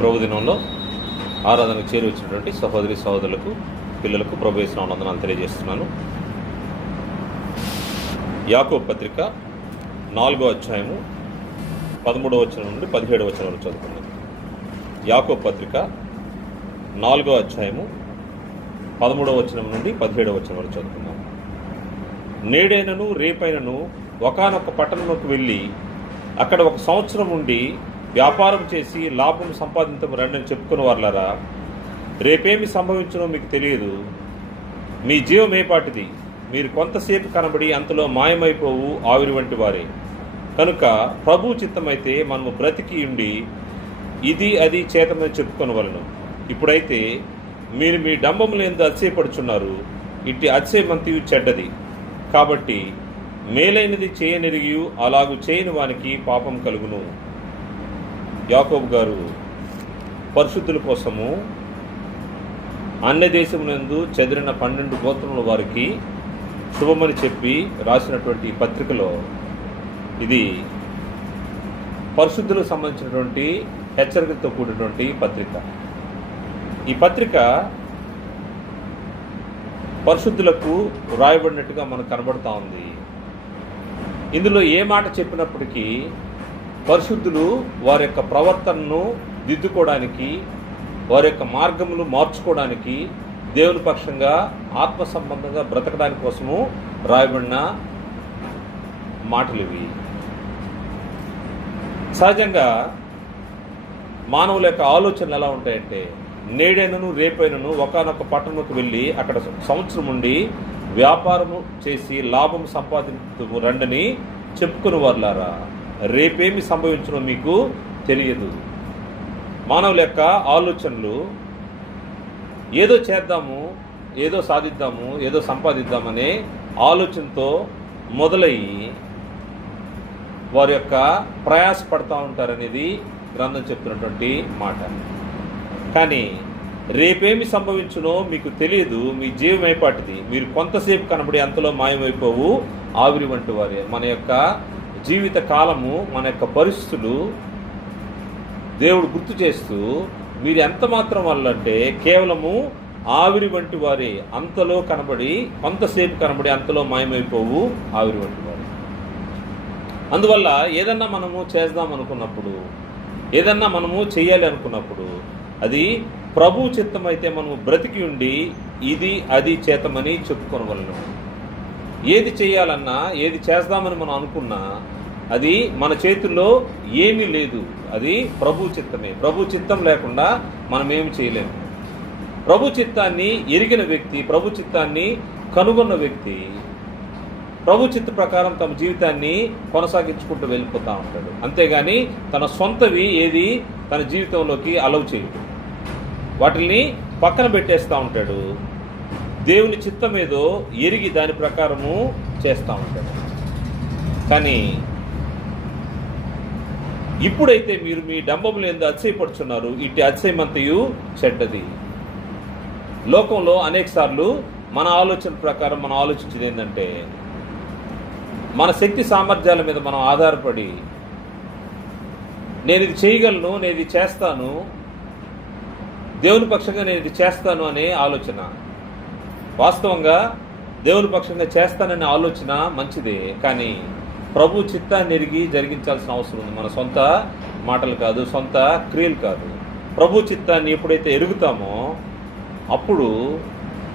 ప్రభు దినంలో ఆరాధనకు చేరి వచ్చినటువంటి సహోదరి సహోదరులకు పిల్లలకు ప్రభు యేసు నామమున వందనాలు తెలియజేస్తున్నాను. యాకోబు పత్రిక 4వ అధ్యాయము 13వ వచనం నుండి 17వ వచనం వరకు చదువుకున్నాను. యాకోబు పత్రిక 4వ అధ్యాయము 13వ వచనం నుండి 17వ వచనం వరకు చదువుకున్నాను. నేడైనను రేపైనను ఒకానొక పట్టణంలోకి వెళ్ళి అక్కడ 1 సంవత్సరం ఉండి వ్యాపారం చేసి లాభం సంపాదించడం రండి చెప్పుకున్న వాళ్ళారా, రేపేమి సంభవించునో మీకు తెలియదు. మీ జీవం ఏపాటిది? మీరు కొంతసేపు కనబడి అంతలో మాయమైపోవు ఆవిరి వంటి వారే. కనుక ప్రభు చిత్తమైతే మనము బ్రతికి ఉండి ఇది అది చేతమని చెప్పుకొనవలను. ఇప్పుడైతే మీరు మీ డంబములందు అతిశయపడుచున్నారు. ఇట్టి అతిశయమంతియు చెడ్డది. కాబట్టి మేలైనది చేయనెరిగి అలాగు చేయని వానికి పాపం కలుగును. యాకోబు గారు పరిశుద్ధుల కోసము అన్య దేశమునందు చెదిరిన 12 గోత్రముల వారికి శుభమని చెప్పి రాసినటువంటి పత్రికలో ఇది పరిశుద్ధులకు సంబంధించినటువంటి హెచ్చరికలతో కూడినటువంటి పత్రిక. ఈ పత్రిక పరిశుద్ధులకు రాయబడినట్టుగా మనకు కనబడుతూ ఉంది. ఇందులో ఏ మాట చెప్పినప్పటికీ పరిశుద్ధులు వారి యొక్క ప్రవర్తనను దిద్దుకోవడానికి, వారి యొక్క మార్గములు మార్చుకోవడానికి, దేవుని పక్షంగా ఆత్మ సంబంధంగా బ్రతకడానికి కోసము రాయబడిన మాటలు ఇవి. సహజంగా మానవుల యొక్క ఆలోచనలు ఎలా ఉంటాయంటే, నేడైనను రేపైనను ఒకానొక పట్టణంలోకి వెళ్ళి అక్కడ సంవత్సరం ఉండి వ్యాపారము చేసి లాభం సంపాదించు రండని చెప్పుకుని వాళ్ళారా, రేపేమి సంభవించునో మీకు తెలియదు. మానవుల యొక్క ఆలోచనలు ఏదో చేద్దాము, ఏదో సాధిద్దాము, ఏదో సంపాదిద్దామనే ఆలోచనతో మొదలయ్యి వారి యొక్క ప్రయాసపడతా ఉంటారనేది గ్రంథం చెప్తున్నటువంటి మాట. కానీ రేపేమి సంభవించునో మీకు తెలియదు. మీ జీవం ఏపాటిది? మీరు కొంతసేపు కనబడి అంతలో మాయమైపోవు ఆవిరి వంటి వారే. మన యొక్క జీవిత కాలము, మన యొక్క పరిస్థితులు దేవుడు గుర్తు చేస్తూ, మీరు ఎంత మాత్రం వాళ్ళంటే కేవలము ఆవిరి వంటి వారే. అంతలో కనబడి కొంతసేపు కనబడి అంతలో మాయమైపోవు ఆవిరి వంటి వారే. అందువల్ల ఏదన్నా మనము చేద్దాం అనుకున్నప్పుడు, ఏదన్నా మనము చెయ్యాలి అనుకున్నప్పుడు అది ప్రభు చిత్తం అయితే మనము బ్రతికి ఉండి ఇది అది చేతమని చెప్పుకోనవలను. ఏది చేయాలన్నా, ఏది చేద్దామని మనం అనుకున్నా అది మన చేతుల్లో ఏమీ లేదు. అది ప్రభు చిత్తమే. ప్రభు చిత్తం లేకుండా మనం ఏమి చేయలేము. ప్రభు చిత్తాన్ని ఎరిగిన వ్యక్తి, ప్రభు చిత్తాన్ని కనుగొన్న వ్యక్తి ప్రభు చిత్త ప్రకారం తమ జీవితాన్ని కొనసాగించుకుంటూ వెళ్ళిపోతూ ఉంటాడు. అంతేగాని తన సొంతవి ఏది తన జీవితంలోకి అలవ్ చేయడు. వాటిని పక్కన పెట్టేస్తూ ఉంటాడు. దేవుని చిత్తం ఏదో ఎరిగి దాని ప్రకారము చేస్తూ ఉంటాడు. కానీ ఇప్పుడైతే మీరు మీ డంబములందు అతిశయపడుచున్నారు. ఇట్టి అతిశయమంతయు చెడ్డది. లోకంలో అనేక సార్లు మన ఆలోచన ప్రకారం మనం ఆలోచించేది ఏంటంటే, మన శక్తి సామర్థ్యాల మీద మనం ఆధారపడి నేను ఇది చేయగలను, నేను ఇది చేస్తాను, దేవుని పక్షంగా నేను ఇది చేస్తాను అనే ఆలోచన. వాస్తవంగా దేవుని పక్షంగా చేస్తాననే ఆలోచన మంచిదే. కానీ ప్రభు చిత్తాన్ని ఎరిగి జరిగించాల్సిన అవసరం ఉంది. మన సొంత మాటలు కాదు, సొంత క్రియలు కాదు. ప్రభు చిత్తాన్ని ఎప్పుడైతే ఎరుగుతామో అప్పుడు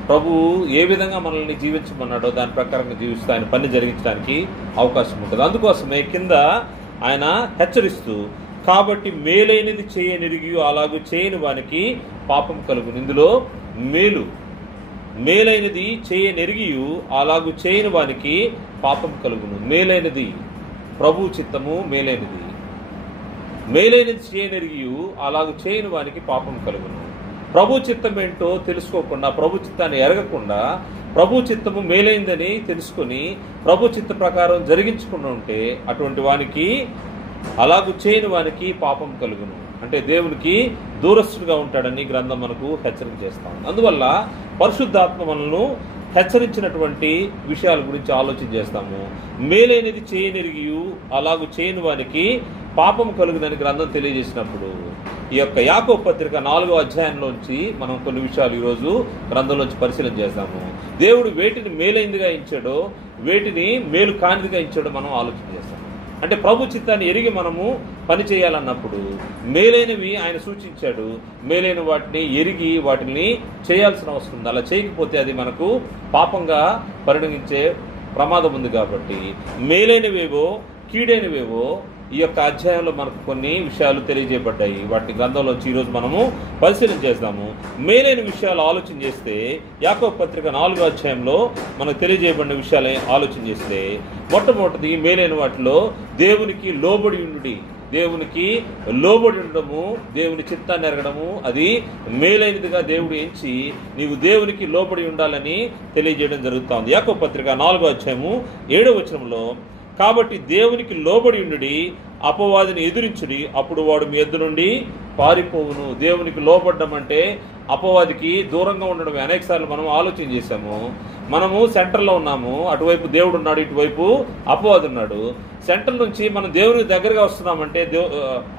ప్రభు ఏ విధంగా మనల్ని జీవించమన్నాడో దాని ప్రకారంగా జీవిస్తూ ఆయన పని జరిగించడానికి అవకాశం ఉంటుంది. అందుకోసమే కింద ఆయన హెచ్చరిస్తూ, కాబట్టి మేలైనది చేయనెరిగి అలాగూ చేయని వానికి పాపం కలుగును. ఇందులో మేలైనది చేయనెరిగి అలాగూ చేయని వానికి పాపం కలుగును. మేలైనది ప్రభు చిత్తము, మేలైనది చేయనెరిగి అలాగూ చేయని వానికి పాపం కలుగును. ప్రభు చిత్తం ఏంటో తెలుసుకోకుండా, ప్రభు చిత్తాన్ని ఎరగకుండా, ప్రభు చిత్తము మేలైందని తెలుసుకుని ప్రభు చిత్త ప్రకారం జరిగించుకుని ఉంటే అటువంటి వానికి, అలాగూ చేయని వానికి పాపం కలుగును. అంటే దేవునికి దూరస్తుడిగా ఉంటాడని గ్రంథం మనకు హెచ్చరిక చేస్తాం. అందువల్ల పరిశుద్ధాత్మ మనల్ని హెచ్చరించినటువంటి విషయాల గురించి ఆలోచన చేస్తాము. మేలైనది చేయనెరిగి అలాగూ చేయని వానికి పాపం కలుగుదని గ్రంథం తెలియజేసినప్పుడు ఈ యొక్క యాకోబు పత్రిక 4వ అధ్యాయంలోంచి మనం కొన్ని విషయాలు ఈరోజు గ్రంథంలోంచి పరిశీలన చేద్దాము. దేవుడు వేటిని మేలైందిగా ఇచ్చాడో, వేటిని మేలు కానిదిగా ఇచ్చాడో మనం ఆలోచన చేస్తాం. అంటే ప్రభు చిత్తాన్ని ఎరిగి మనము పని చేయాలన్నప్పుడు మేలైనవి ఆయన సూచించాడు, మేలైన వాటిని ఎరిగి వాటిని చేయాల్సిన అవసరం ఉంది. అలా చేయకపోతే అది మనకు పాపంగా పరిణమించే ప్రమాదం ఉంది. కాబట్టి మేలైనవేవో కీడైనవేవో ఈ యొక్క అధ్యాయంలో మనకు కొన్ని విషయాలు తెలియజేయబడ్డాయి. వాటిని గ్రంథంలోంచి ఈరోజు మనము పరిశీలన చేద్దాము. మేలైన విషయాలు ఆలోచన చేస్తే యాకోబు పత్రిక 4వ అధ్యాయంలో మనకు తెలియజేయబడిన విషయాలు ఆలోచన చేస్తే మొట్టమొదటిది మేలైన వాటిలో దేవునికి లోబడి ఉండుడి. దేవునికి లోబడి ఉండడము, దేవుని చిత్తాన్ని ఎరగడము, అది మేలైనదిగా దేవుడు ఎంచి నీవు దేవునికి లోబడి ఉండాలని తెలియజేయడం జరుగుతూ ఉంది. యాకోబు పత్రిక 4వ అధ్యాయము 7వ వచనంలో, కాబట్టి దేవునికి లోబడి ఉండుడి, అపవాదిని ఎదురించుడి, అప్పుడు వాడు మీ ఎద్దు నుండి పారిపోవును. దేవునికి లోబడ్డం అంటే అపవాదికి దూరంగా ఉండడమే. అనేక సార్లు మనం ఆలోచన చేశాము. మనము సెంటర్లో ఉన్నాము, అటువైపు దేవుడు ఉన్నాడు, ఇటువైపు అపవాది ఉన్నాడు. సెంటర్ నుంచి మనం దేవునికి దగ్గరగా వస్తున్నామంటే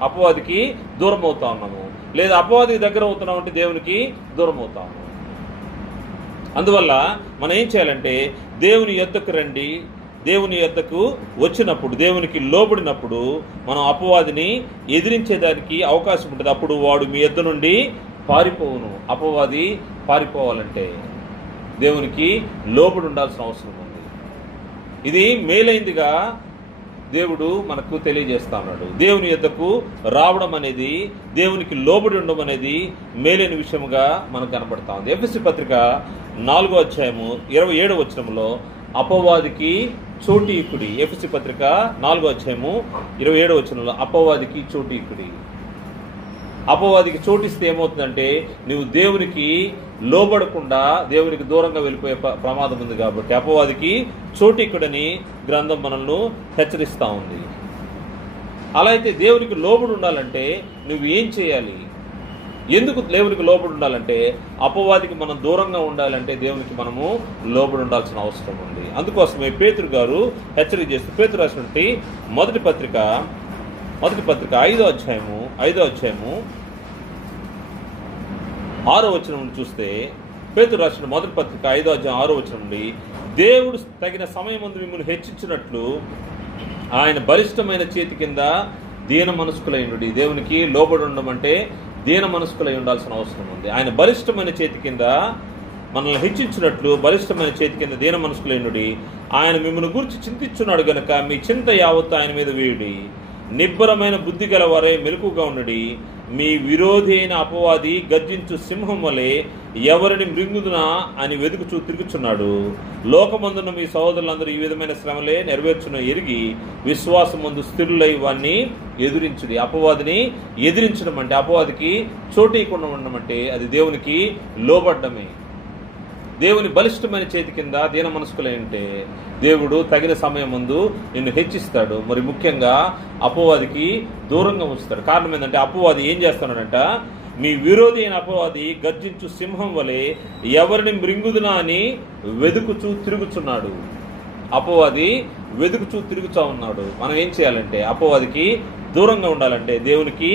అపవాదికి దూరం అవుతా ఉన్నాము, లేదా అపవాదికి దగ్గర అవుతున్నామంటే దేవునికి దూరం అవుతా ఉన్నాము. అందువల్ల మనం ఏం చేయాలంటే దేవుని యొద్దకు రండి. దేవుని యొద్దకు వచ్చినప్పుడు, దేవునికి లోబడినప్పుడు మనం అపవాదిని ఎదిరించేదానికి అవకాశం ఉంటుంది. అప్పుడు వాడు మీ యొద్ద నుండి పారిపోవును. అపవాది పారిపోవాలంటే దేవునికి లోబడి ఉండాల్సిన అవసరం ఉంది. ఇది మేలైందిగా దేవుడు మనకు తెలియజేస్తా ఉన్నాడు. దేవుని యొద్దకు రావడం అనేది, దేవునికి లోబడి ఉండడం అనేది మేలైన విషయముగా మనకు కనపడతా ఉంది. ఎఫెసీ పత్రిక 4వ అధ్యాయము 27వ వచనంలో అపవాదికి చోటీకుడి. ఎఫెసీ పత్రిక 4వ అధ్యాయము 27వ వచనంలో అపవాదికి చోటీకుడి. అపవాదికి చోటిస్తే ఏమవుతుందంటే నువ్వు దేవునికి లోబడకుండా దేవునికి దూరంగా వెళ్ళిపోయే ప్రమాదం ఉంది. కాబట్టి అపవాదికి చోటీకుడని గ్రంథం మనల్ని హెచ్చరిస్తూ ఉంది. అలా అయితే దేవునికి లోబడి ఉండాలంటే నువ్వు ఏం చేయాలి? ఎందుకు దేవునికి లోబడి ఉండాలంటే అపవాదికి మనం దూరంగా ఉండాలంటే దేవునికి మనము లోబడి ఉండాల్సిన అవసరం ఉంది. అందుకోసమే పేతురు గారు హెచ్చరిక చేస్తూ పేతురు రాసినటువంటి మొదటి పత్రిక 5వ అధ్యాయము 6వ వచనం నుండి చూస్తే, పేతురు రాసిన మొదటి పత్రిక 5వ అధ్యాయం 6వ వచనం నుండి, దేవుడు తగిన సమయమందు మిమ్మల్ని హెచ్చించినట్లు ఆయన బలిష్టమైన చేతి కింద దీన మనస్కులైనడి. దేవునికి లోబడి ఉండడం అంటే దీన మనస్కులై ఉండాల్సిన అవసరం ఉంది. ఆయన బలిష్టమైన చేతి కింద మనల్ని హెచ్చించినట్లు బలిష్టమైన చేతి కింద దీన మనస్కులైనడి. ఆయన మిమ్మల్ని గురించి చింతించున్నాడు గనక మీ చింత యావత్తు ఆయన మీద వేయుడి. నిబ్బరమైన బుద్ధి గలవారే మెలకుగా ఉండడి. మీ విరోధి అయిన అపవాది గర్జించు సింహం వలె ఎవరిని మృంగుదునా అని వెతుకుచూ తిరుగుచున్నాడు. లోకమందున్న మీ సహోదరులందరూ ఈ విధమైన శ్రమలే నెరవేర్చున ఎరిగి విశ్వాసమందు స్థిరులై వారిని ఎదురించుడి. అపవాదిని ఎదిరించడం అంటే, అపవాదికి చోటీయకుండా ఉండడం అంటే అది దేవునికి లోబడ్డమే. దేవుని బలిష్టమైన చేతి కింద దీన మనస్కులై ఉంటే దేవుడు తగిన సమయం ముందు నిన్ను హెచ్చిస్తాడు. మరి ముఖ్యంగా అపవాదికి దూరంగా ఉంచుతాడు. కారణం ఏంటంటే అపవాది ఏం చేస్తున్నాడంట, మీ విరోధి అయిన అపవాది గర్జించు సింహం వలె ఎవరిని మృంగుదునా అని వెదుకుచూ తిరుగుచున్నాడు. అపవాది వెదుకుచూ తిరుగుతూ ఉన్నాడు. మనం ఏం చేయాలంటే అపవాదికి దూరంగా ఉండాలంటే దేవునికి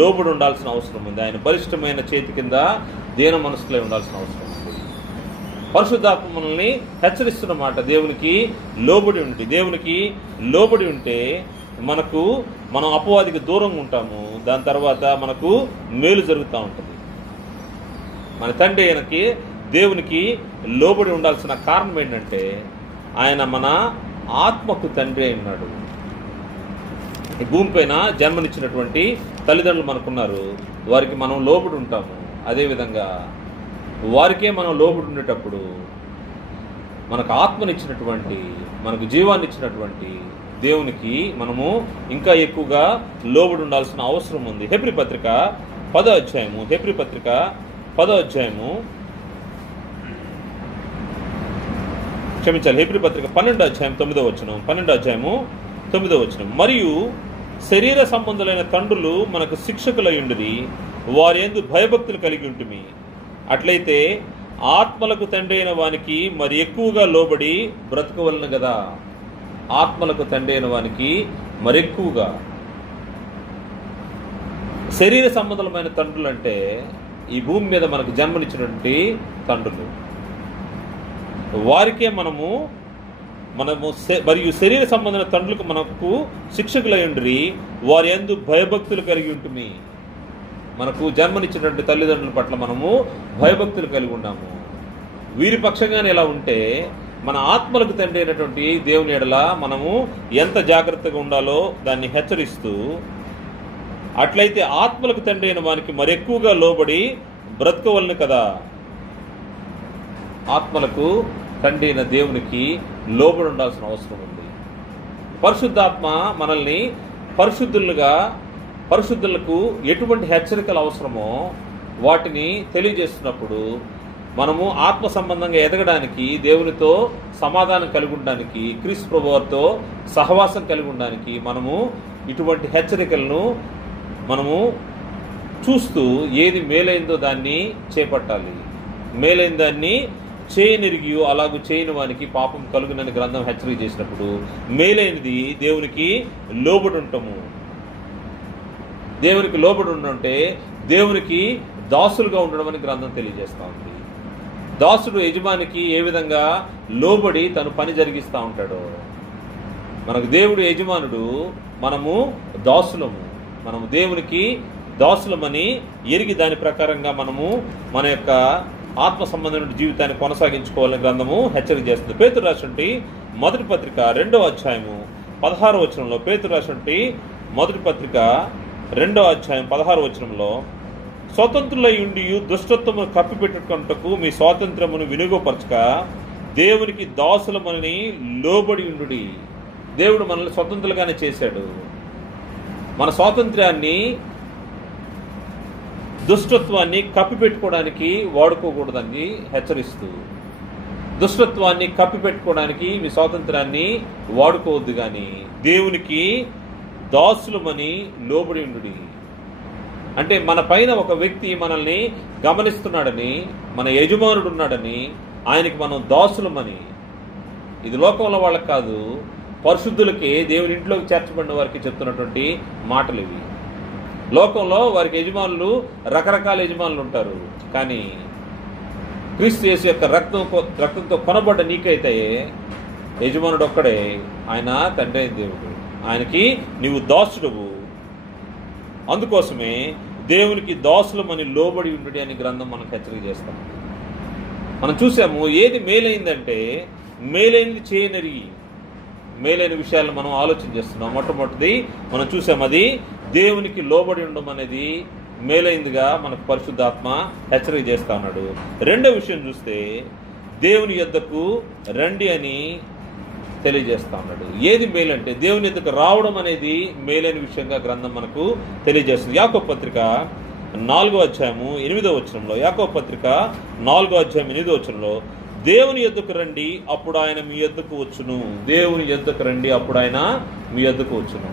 లోబడి ఉండాల్సిన అవసరం ఉంది. ఆయన బలిష్టమైన చేతి కింద దీన మనస్కులై ఉండాల్సిన అవసరం ఉంది. పరిశుద్ధాత్మ మనల్ని హెచ్చరిస్తున్నమాట, దేవునికి లోబడి ఉండి. దేవునికి లోబడి ఉంటే మనం అపవాదికి దూరంగా ఉంటాము. దాని తర్వాత మనకు మేలు జరుగుతూ ఉంటుంది. మన తండ్రి ఆయనకి దేవునికి లోబడి ఉండాల్సిన కారణం ఏంటంటే ఆయన మన ఆత్మకు తండ్రి అయి ఉన్నాడు. ఈ భూమిపైన జన్మనిచ్చినటువంటి తల్లిదండ్రులు మనకున్నారు, వారికి మనం లోబడి ఉంటాము. అదేవిధంగా వారికే మనం లోబడి ఉండేటప్పుడు మనకు ఆత్మనిచ్చినటువంటి, మనకు జీవాన్ని ఇచ్చినటువంటి దేవునికి మనము ఇంకా ఎక్కువగా లోబడి ఉండాల్సిన అవసరం ఉంది. హెబ్రీ పత్రిక 10వ అధ్యాయము 12వ అధ్యాయం 9వ వచనం, మరియు శరీర సంబంధులైన తండ్రులు మనకు శిక్షకులయుండిరి, వారి యందు భయభక్తులు కలిగి ఉంటుమి. అట్లయితే ఆత్మలకు తండ్రి అయిన వానికి మరి ఎక్కువగా లోబడి బ్రతకవలను కదా. ఆత్మలకు తండ్రి అయిన వానికి మరెక్కువగా, శరీర సంబంధమైన తండ్రులు అంటే ఈ భూమి మీద మనకు జన్మనిచ్చినటువంటి తండ్రులు. వారికే మనము మరియు శరీర సంబంధమైన తండ్రులకు మనకు శిక్షకులై ఉండి వారి యందు భయభక్తులు కలిగి ఉంటుంది. మనకు జన్మనిచ్చినటువంటి తల్లిదండ్రుల పట్ల మనము భయభక్తులు కలిగి ఉన్నాము. వీరి పక్షంగానే ఎలా ఉంటే మన ఆత్మలకు తండ్రి అయినటువంటి దేవుని ఎడల మనము ఎంత జాగ్రత్తగా ఉండాలో దాన్ని హెచ్చరిస్తూ, అట్లయితే ఆత్మలకు తండ్రి అయిన వానికి మరెక్కువగా లోబడి బ్రతకవలను కదా. ఆత్మలకు తండ్రి అయిన దేవునికి లోబడి ఉండాల్సిన అవసరం ఉంది. పరిశుద్ధాత్మ మనల్ని పరిశుద్ధులకు ఎటువంటి హెచ్చరికలు అవసరమో వాటిని తెలియజేస్తున్నప్పుడు మనము ఆత్మ సంబంధంగా ఎదగడానికి, దేవునితో సమాధానం కలిగి ఉండడానికి, క్రీస్తు ప్రభువుతో సహవాసం కలిగి ఉండడానికి మనము ఇటువంటి హెచ్చరికలను మనము చూస్తూ ఏది మేలైందో దాన్ని చేపట్టాలి. మేలైన దాన్ని చేయనిరిగి అలాగూ చేయని వానికి పాపం కలుగునని గ్రంథం హెచ్చరిక చేసినప్పుడు మేలైనది దేవునికి లోబడి ఉంటాము. దేవునికి లోబడి ఉంటే దేవునికి దాసులుగా ఉండడం అని గ్రంథం తెలియజేస్తూ ఉంది. దాసుడు యజమానికి ఏ విధంగా లోబడి తను పని జరిగిస్తూ ఉంటాడో, మనకు దేవుడు యజమానుడు, మనము దాసులము. మనము దేవునికి దాసులమని ఎరిగి దాని ప్రకారంగా మనము మన యొక్క ఆత్మ సంబంధమైన జీవితాన్ని కొనసాగించుకోవాలని గ్రంథము హెచ్చరిక చేస్తుంది. పేతురు రాసినటువంటి మొదటి పత్రిక 2వ అధ్యాయము 16వ వచనంలో, పేతురు రాసినటువంటి మొదటి పత్రిక 2వ అధ్యాయం 16వ వచనంలో, స్వతంత్రులై ఉండి దుష్టత్వము కప్పిపెట్టుకొనుటకు మీ స్వాతంత్రమును వినియోగపరచక దేవునికి దాసులమని లోబడి ఉండుడి. దేవుడు మనల్ని స్వతంత్రులుగానే చేశాడు. మన స్వాతంత్ర్యాన్ని దుష్టత్వాన్ని కప్పిపెట్టుకోవడానికి వాడుకోకూడదని హెచ్చరిస్తూ, దుష్టత్వాన్ని కప్పిపెట్టుకోవడానికి మీ స్వాతంత్రాన్ని వాడుకోవద్దు కానీ దేవునికి దాసులమని లోబడి ఉండుడి. అంటే మన పైన ఒక వ్యక్తి మనల్ని గమనిస్తున్నాడని, మన యజమానుడు ఉన్నాడని, ఆయనకి మనం దాసులమని. ఇది లోకంలో వాళ్ళకి కాదు, పరిశుద్ధులకి, దేవుని ఇంట్లోకి చేర్చబడిన వారికి చెప్తున్నటువంటి మాటలు ఇవి. లోకంలో వారికి యజమానులు, రకరకాల యజమానులు ఉంటారు. కానీ క్రీస్తు యేసు యొక్క రక్తంతో కొనబడ్డ నీకైతే యజమానుడు ఒక్కడే, ఆయన తండ్రి అయిన దేవుడు. ఆయనకి నీవు దాసుడువు. అందుకోసమే దేవునికి దాసులమని లోబడి ఉండుడి అని గ్రంథం మనకు హెచ్చరిక చేస్తాం. మనం చూసాము ఏది మేలైందంటే మేలైనది చేయనరిగి, మేలైన విషయాలను మనం ఆలోచన చేస్తున్నాం. మొట్టమొదటిది మనం చూసాం, అది దేవునికి లోబడి ఉండడం అనేది మేలైందిగా మనకు పరిశుద్ధాత్మ హెచ్చరిక చేస్తా ఉన్నాడు. రెండో విషయం చూస్తే దేవుని యొద్దకు రండి అని తెలియజేస్తా ఉన్నాడు. ఏది మేలంటే దేవుని యొద్దకు రావడం అనేది మేలైన విషయంగా గ్రంథం మనకు తెలియజేస్తుంది. యాకోబు పత్రిక 4వ అధ్యాయము 8వ వచనంలో, యాకోబు పత్రిక 4వ అధ్యాయం 8వ వచనంలో, దేవుని యొద్దకు రండి అప్పుడు ఆయన మీ యొద్దకు వచ్చును. దేవుని యొద్దకు రండి అప్పుడు ఆయన మీ యొద్దకు వచ్చును.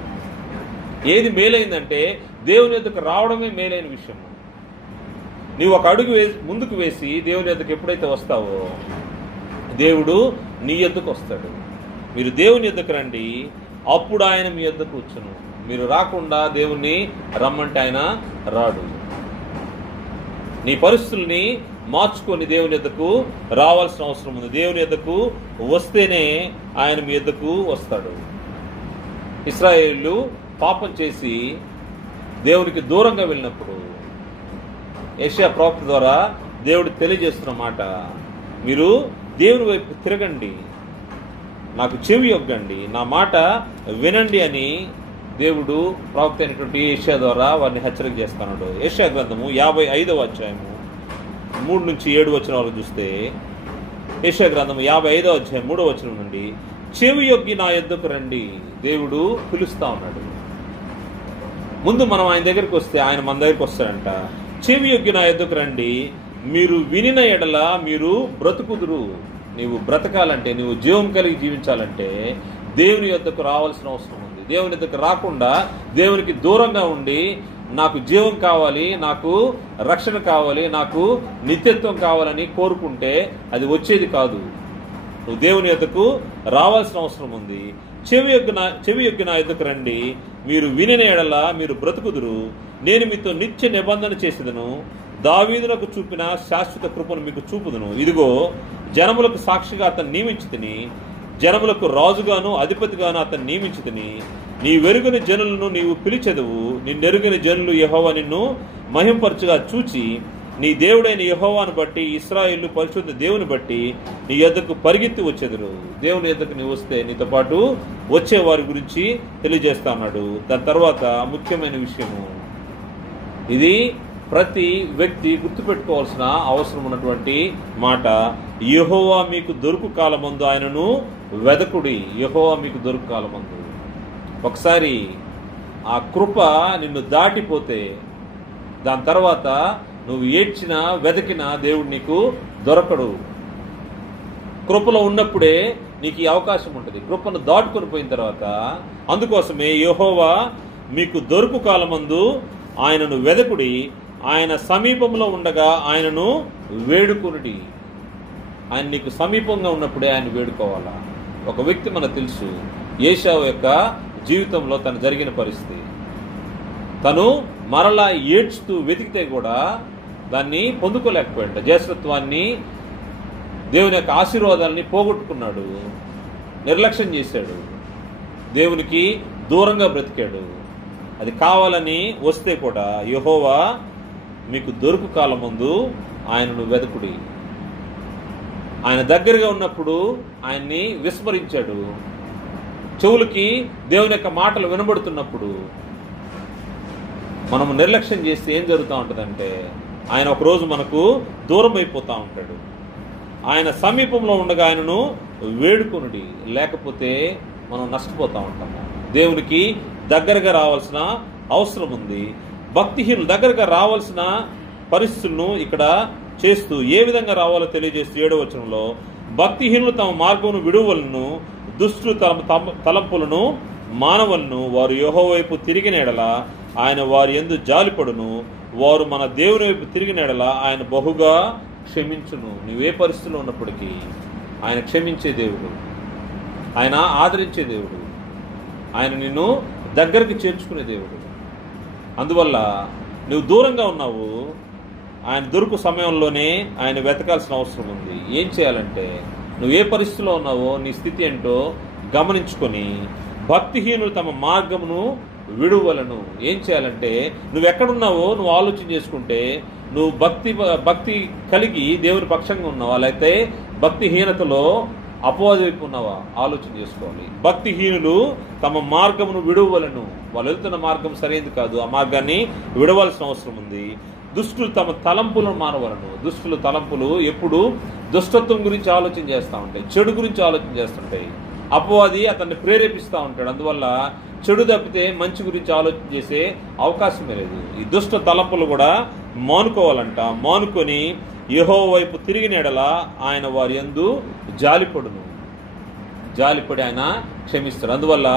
ఏది మేలైందంటే దేవుని యొద్దకు రావడమే మేలైన విషయం. నీవు ఒక అడుగు ముందుకు వేసి దేవుని యొద్దకు ఎప్పుడైతే వస్తావో దేవుడు నీ యొద్దకు వస్తాడు. మీరు దేవుని యొద్దకు రండి అప్పుడు ఆయన మీ యొద్దకు వచ్చును. మీరు రాకుండా దేవుణ్ణి రమ్మంటే ఆయన రాడు. నీ పరిస్థితుల్ని మార్చుకొని దేవుని యొద్దకు రావాల్సిన అవసరం ఉంది. దేవుని యొద్దకు వస్తేనే ఆయన మీ యొద్దకు వస్తాడు. ఇశ్రాయేలు పాపం చేసి దేవునికి దూరంగా వెళ్ళినప్పుడు యెషయా ప్రవక్త ద్వారా దేవుడు తెలియజేస్తున్న మాట, మీరు దేవుని వైపు తిరగండి, నాకు చెవి యొగ్గండి, నా మాట వినండి అని దేవుడు ప్రవక్త అయినటువంటి యెషయా ద్వారా వారిని హెచ్చరిక చేస్తున్నాడు. యెషయా గ్రంథము 55వ అధ్యాయము 3 నుంచి 7 వచనం వరకు చూస్తే, యెషయా గ్రంథము 55వ అధ్యాయం 3వ వచనం నుండి, చెవి యొగ్గి నా యొద్దకు రండి, దేవుడు పిలుస్తా ఉన్నాడు. ముందు మనం ఆయన దగ్గరికి వస్తే ఆయన మన దగ్గరికి వస్తాడంట. చెవి యొగ్గి నా యొద్దకు రండి, మీరు వినిన ఎడల మీరు బ్రతుకుదురు. నీవు బ్రతకాలంటే, నీవు జీవం కలిగి జీవించాలంటే దేవుని యొద్దకు రావాల్సిన అవసరం ఉంది. దేవుని యొద్దకు రాకుండా దేవునికి దూరంగా ఉండి నాకు జీవం కావాలి, నాకు రక్షణ కావాలి, నాకు నిత్యత్వం కావాలని కోరుకుంటే అది వచ్చేది కాదు. నువ్వు దేవుని యొద్దకు రావాల్సిన అవసరం ఉంది. చెవి యొగ్గి నా ఎద్దుకు రండి, మీరు వినిన ఎడల మీరు బ్రతుకుదురు. నేను మీతో నిత్య నిబంధన చేసేదను, దావీదునకు చూపిన శాశ్వత కృపను మీకు చూపుదును. ఇదిగో జనములకు సాక్షిగా అతను నియమించితిని, జనములకు రాజుగాను అధిపతిగాను అతను నియమించితిని. నీ వెరుగని జనులను నీవు పిలిచెదవు, నిన్నెరుగని జనులు యెహోవా నిన్ను మహింపరచుగా చూచి, నీ దేవుడైన యెహోవాను బట్టి, ఇశ్రాయేలు పరిశుద్ధ దేవుని బట్టి నీ యొద్దకు పరిగెత్తి వచ్చెదరు. దేవుని యొద్దకు నీవు వస్తే నీతో పాటు వచ్చే వారి గురించి తెలియజేస్తా ఉన్నాడు. దాని తర్వాత ముఖ్యమైన విషయము ఇది, ప్రతి వ్యక్తి గుర్తుపెట్టుకోవాల్సిన అవసరం ఉన్నటువంటి మాట. యెహోవా మీకు దొరుకు కాలమందు ఆయనను వెదకుడి. యెహోవా మీకు దొరుకు కాలమందు. ఒకసారి ఆ కృప నిన్ను దాటిపోతే దాని తర్వాత నువ్వు ఏడ్చినా వెదకినా దేవుడు నీకు దొరకడు. కృపలో ఉన్నప్పుడే నీకు ఈ అవకాశం ఉంటుంది. కృపను దాటుకొని పోయిన తర్వాత, అందుకోసమే యెహోవా మీకు దొరుకు కాలమందు ఆయనను వెదకుడి, ఆయన సమీపంలో ఉండగా ఆయనను వేడుకొనుడి. ఆయన నీకు సమీపంగా ఉన్నప్పుడే ఆయన వేడుకోవాలా. ఒక వ్యక్తి మనకు తెలుసు, ఏశావు యొక్క జీవితంలో తను జరిగిన పరిస్థితి. తను మరలా ఏడ్చుతూ వెతికితే కూడా దాన్ని పొందుకోలేకపోయాడు. జ్యేష్ఠత్వాన్ని, దేవుని యొక్క ఆశీర్వాదాలని పోగొట్టుకున్నాడు, నిర్లక్ష్యం చేశాడు, దేవునికి దూరంగా బ్రతికాడు. అది కావాలని వస్తే కూడా యెహోవా మీకు దొరుకు కాలం ముందు ఆయనను వెదకుడి. ఆయన దగ్గరగా ఉన్నప్పుడు ఆయన్ని విస్మరించాడు. చెవులకి దేవుని యొక్క మాటలు వినబడుతున్నప్పుడు మనము నిర్లక్ష్యం చేస్తే ఏం జరుగుతూ ఉంటుందంటే, ఆయన ఒకరోజు మనకు దూరం అయిపోతూ ఉంటాడు. ఆయన సమీపంలో ఉండగా ఆయనను వేడుకొనుడి, లేకపోతే మనం నష్టపోతూ ఉంటాము. దేవునికి దగ్గరగా రావాల్సిన అవసరం ఉంది. భక్తిహీనులు దగ్గరగా రావాల్సిన పరిస్థితులను ఇక్కడ చేస్తూ ఏ విధంగా రావాలో తెలియజేస్తూ 7వ వచనంలో, భక్తిహీనులు తమ మార్గమును విడువలను, దుష్టులు తమ తలంపులను మానవలను, వారు యెహోవా వైపు తిరిగిన ఎడల ఆయన వారి యందు జాలిపడును, వారు మన దేవుని వైపు తిరిగిన ఎడల ఆయన బహుగా క్షమించును. నువ్వే పరిస్థితిలో ఉన్నప్పటికీ ఆయన క్షమించే దేవుడు, ఆయన ఆదరించే దేవుడు, ఆయన నిన్ను దగ్గరికి చేర్చుకునే దేవుడు. అందువల్ల నువ్వు దూరంగా ఉన్నావు, ఆయన దొరుకు సమయంలోనే ఆయన వెతకాల్సిన అవసరం ఉంది. ఏం చేయాలంటే, నువ్వు ఏ పరిస్థితిలో ఉన్నావో నీ స్థితి ఏంటో గమనించుకొని, భక్తిహీనులు తమ మార్గమును విడువలను. ఏం చేయాలంటే, నువ్వు ఎక్కడున్నావో నువ్వు ఆలోచన చేసుకుంటే, నువ్వు భక్తి కలిగి దేవుని పక్షంగా ఉన్నావా, లేకపోతే భక్తిహీనతలో అపవాది వైపు ఉన్నావా ఆలోచన చేసుకోవాలి. భక్తిహీనులు తమ మార్గమును విడువలను. వాళ్ళు వెళ్తున్న మార్గం సరైనది కాదు, ఆ మార్గాన్ని విడవలసిన అవసరం ఉంది. దుష్టులు తమ తలంపులను మానవలను. దుష్టుల తలంపులు ఎప్పుడు దుష్టత్వం గురించి ఆలోచన చేస్తూ ఉంటాయి, చెడు గురించి ఆలోచన చేస్తుంటాయి. అపవాది అతన్ని ప్రేరేపిస్తూ ఉంటాడు. అందువల్ల చెడు తప్పితే మంచి గురించి ఆలోచన చేసే అవకాశమే లేదు. ఈ దుష్ట తలంపులు కూడా మానుకోవాలంట. మానుకొని యెహోవా వైపు తిరిగిన ఎడల ఆయన వారి యందు జాలిపడును. జాలిపడి ఆయన క్షమిస్తాడు. అందువల్ల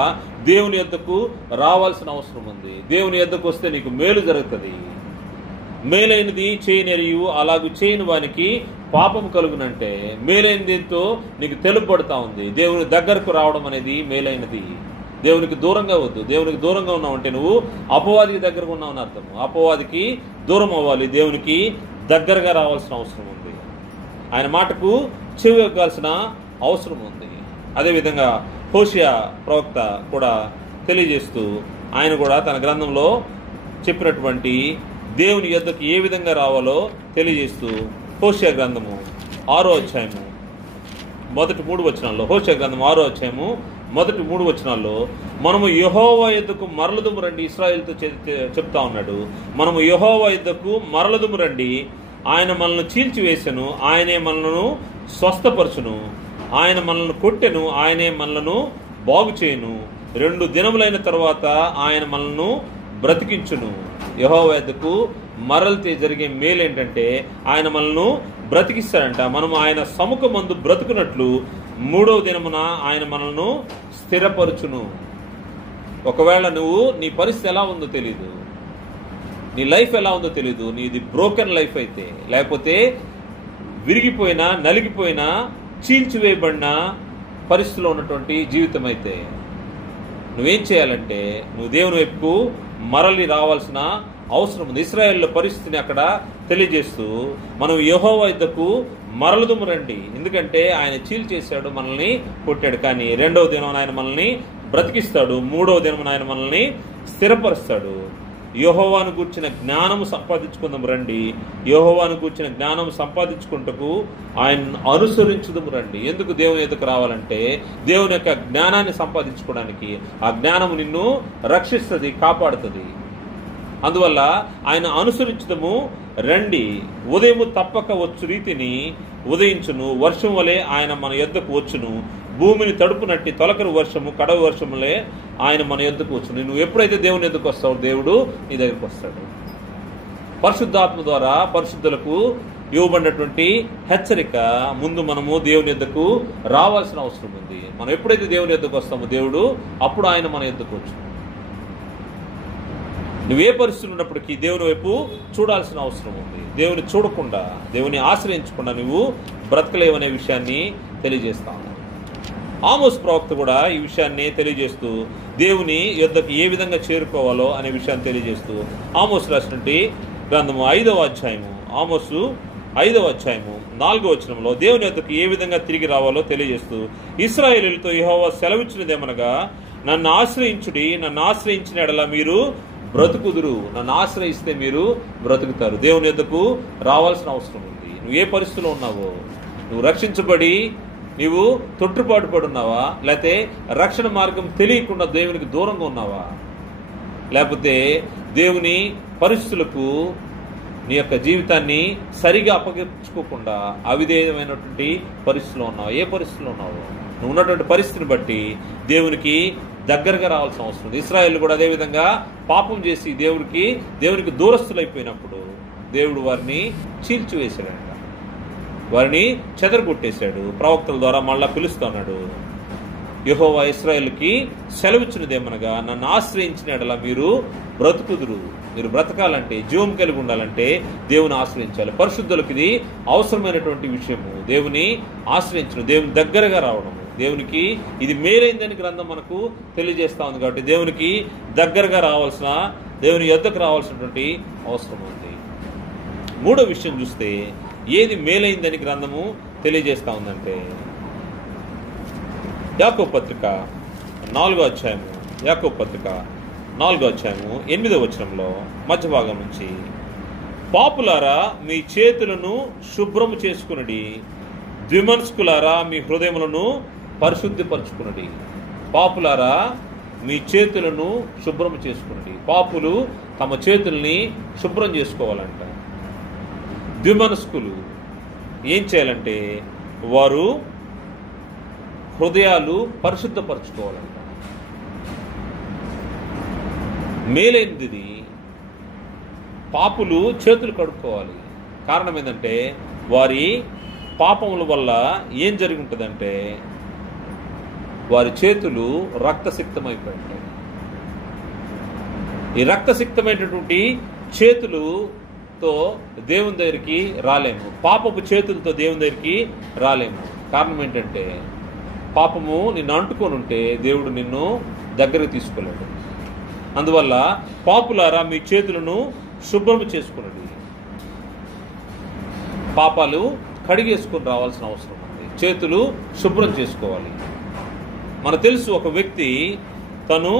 దేవుని యొద్దకు రావాల్సిన అవసరం ఉంది. దేవుని యొద్దకు వస్తే నీకు మేలు జరుగుతుంది. మేలైనది చేయనెరియు, అలాగూ చేయని వానికి పాపం కలుగునంటే, మేలైనది ఏంటో నీకు తెలుపబడతా ఉంది. దేవుని దగ్గరకు రావడం అనేది మేలైనది. దేవునికి దూరంగా వద్దు. దేవునికి దూరంగా ఉన్నావంటే నువ్వు అపవాదికి దగ్గరగా ఉన్నావని అర్థము. అపవాదికి దూరం అవ్వాలి, దేవునికి దగ్గరగా రావాల్సిన అవసరం ఉంది. ఆయన మాటకు చెవి ఎక్కాల్సిన అవసరం ఉంది. అదేవిధంగా హోషియా ప్రవక్త కూడా తెలియజేస్తూ, ఆయన కూడా తన గ్రంథంలో చెప్పినటువంటి దేవుని యొద్దకు ఏ విధంగా రావాలో తెలియజేస్తూ, హోషియా గ్రంథము 6వ అధ్యాయము మొదటి 3 వచనాల్లో, హోషియా గ్రంథం 6వ అధ్యాయము మొదటి 3 వచనాల్లో, మనము యెహోవా యొద్దకు మరలదుము రండి. ఇశ్రాయేలుతో చెప్తా ఉన్నాడు, మనము యెహోవా యొద్దకు మరలదుము రండి. ఆయన మనల్ని చీల్చివేసెను, ఆయనే మనలను స్వస్థపరచును. ఆయన మనల్ని కొట్టెను, ఆయనే మనలను బాగు చేయును. 2 దినములైన తర్వాత ఆయన మనల్ని బ్రతికించును. యెహోవా యొద్దకు మరలితే జరిగే మేలు ఏంటంటే, ఆయన మనల్ని బ్రతికిస్తాడంట. మనం ఆయన సముఖమందు బ్రతుకున్నట్లు 3వ దినమున ఆయన మనల్ని స్థిరపరచును. ఒకవేళ నువ్వు నీ పరిస్థితి ఎలా ఉందో తెలీదు, నీ లైఫ్ ఎలా ఉందో తెలీదు, నీది బ్రోకెన్ లైఫ్ అయితే, లేకపోతే విరిగిపోయినా నలిగిపోయినా చీల్చివేయబడిన పరిస్థితిలో ఉన్నటువంటి జీవితం అయితే, నువ్వేం చేయాలంటే నువ్వు దేవుని వైపుకు మరలి రావాల్సిన అవసరం ఉంది. ఇశ్రాయేలు పరిస్థితిని అక్కడ తెలియజేస్తూ మనం యెహోవా యుద్ధకు మరలుదుము రండి, ఎందుకంటే ఆయన చీల్చేశాడు, మనల్ని కొట్టాడు, కానీ రెండవ దినం ఆయన మనల్ని బ్రతికిస్తాడు, మూడవ దినం ఆయన మనల్ని స్థిరపరుస్తాడు. యెహోవాను గూర్చిన జ్ఞానము సంపాదించుకుందాం రండి, యెహోవాను గూర్చిన జ్ఞానము సంపాదించుకుంటకు ఆయన అనుసరించుదాము రండి. ఎందుకు దేవుని ఎదుకు రావాలంటే దేవుని యొక్క జ్ఞానాన్ని సంపాదించుకోవడానికి. ఆ జ్ఞానము నిన్ను రక్షిస్తుంది, కాపాడుతుంది. అందువల్ల ఆయన అనుసరించుదము రండి. ఉదయము తప్పక వచ్చు రీతిని ఉదయించును, వర్షం వలె ఆయన మన యొద్దకు వచ్చును, భూమిని తడుపునట్టి తొలకరి వర్షము కడవ వర్షములే ఆయన మన యొద్దకు వచ్చును. నువ్వు ఎప్పుడైతే దేవుని యొద్దకు వస్తావో దేవుడు నీ దగ్గరకు వస్తాడు. పరిశుద్ధాత్మ ద్వారా పరిశుద్ధులకు ఇవ్వబడినటువంటి హెచ్చరిక, ముందు మనము దేవుని యొద్దకు రావాల్సిన అవసరం ఉంది. మనం ఎప్పుడైతే దేవుని యొద్దకు వస్తామో దేవుడు అప్పుడు ఆయన మన యొద్దకు వచ్చును. నువ్వే పరిస్థితులు ఉన్నప్పటికీ దేవుని వైపు చూడాల్సిన అవసరం ఉంది. దేవుని చూడకుండా, దేవుని ఆశ్రయించకుండా నువ్వు బ్రతకలేవనే విషయాన్ని తెలియజేస్తాను. ఆమోస్ ప్రవక్త కూడా ఈ విషయాన్ని తెలియజేస్తూ దేవుని యొద్దకు ఏ విధంగా చేరుకోవాలో అనే విషయాన్ని తెలియజేస్తూ ఆమోస్ రాసినటువంటి గ్రంథము 5వ అధ్యాయము, ఆమోసు 5వ అధ్యాయము 4వ వచనంలో దేవుని యొద్దకు ఏ విధంగా తిరిగి రావాలో తెలియజేస్తూ, ఇశ్రాయేలీయులతో యెహోవా సెలవిచ్చినదేమనగా, నన్ను ఆశ్రయించుడి, నన్ను ఆశ్రయించిన ఎడల మీరు బ్రతుకుదురు. నన్ను ఆశ్రయిస్తే మీరు బ్రతుకుతారు. దేవుని యొద్దకు రావాల్సిన అవసరం ఉంది. నువ్వు ఏ పరిస్థితిలో ఉన్నావో, నువ్వు రక్షించబడి నీవు తొట్టుపాటు పడున్నావా, లేకపోతే రక్షణ మార్గం తెలియకుండా దేవునికి దూరంగా ఉన్నావా, లేకపోతే దేవుని పరిస్థితులకు నీ యొక్క జీవితాన్ని సరిగా అప్పగించుకోకుండా అవిధేయమైనటువంటి పరిస్థితిలో ఉన్నావు. ఏ పరిస్థితిలో ఉన్నావు? నువ్వు ఉన్నటువంటి పరిస్థితిని బట్టి దేవునికి దగ్గరగా రావాల్సిన అవసరం ఉంది. ఇశ్రాయేలు కూడా అదేవిధంగా పాపం చేసి దేవునికి దూరస్తులైపోయినప్పుడు దేవుడు వారిని చీల్చివేశాడంట, వారిని చెదరగొట్టేశాడు. ప్రవక్తల ద్వారా మళ్ళా పిలుస్తున్నాడు. యెహోవా ఇశ్రాయేలుకి సెలవిచ్చినదేమనగా, నన్ను ఆశ్రయించిన ఎడల మీరు బ్రతుకుదురు. మీరు బ్రతకాలంటే, జీవం కలిగి ఉండాలంటే దేవుని ఆశ్రయించాలి. పరిశుద్ధులకు ఇది అవసరమైనటువంటి విషయము. దేవుని ఆశ్రయించడం, దేవుని దగ్గరగా రావడం, దేవునికి ఇది మేలైందని గ్రంథం మనకు తెలియజేస్తా ఉంది. కాబట్టి దేవునికి దగ్గరగా రావాల్సిన, దేవుని యొద్దకు రావాల్సినటువంటి అవసరం ఉంది. మూడో విషయం చూస్తే ఏది మేలైందని గ్రంథము తెలియజేస్తా ఉందంటే, యాకోబు పత్రిక 4వ అధ్యాయము, యాకోబు పత్రిక 4వ అధ్యాయము 8వ వచనంలో మధ్య భాగం నుంచి, పాపులారా మీ చేతులను శుభ్రము చేసుకునడి, ద్విమనస్కులారా మీ హృదయములను పరిశుద్ధిపరచుకునడి. పాపులారా మీ చేతులను శుభ్రం చేసుకునండి. పాపులు తమ చేతుల్ని శుభ్రం చేసుకోవాలంట. ద్విమనస్కులు ఏం చేయాలంటే వారు హృదయాలు పరిశుద్ధపరచుకోవాలంట. మేలైనది పాపులు చేతులు కడుక్కోవాలి. కారణం ఏంటంటే వారి పాపముల వల్ల ఏం జరిగి ఉంటుందంటే వారి చేతులు రక్తసిక్తమైపోయింటాయి. ఈ రక్తసిక్తమైనటువంటి చేతులతో దేవుని దగ్గరికి రాలేము. పాపపు చేతులతో దేవుని దగ్గరికి రాలేము. కారణం ఏంటంటే పాపము నిన్ను అంటుకొని ఉంటే దేవుడు నిన్ను దగ్గరకు తీసుకోలేడు. అందువల్ల పాపులారా మీ చేతులను శుభ్రం చేసుకునండి. పాపాలు కడిగేసుకొని రావాల్సిన అవసరం ఉంది. చేతులు శుభ్రం చేసుకోవాలి. మనకు తెలుసు, ఒక వ్యక్తి తను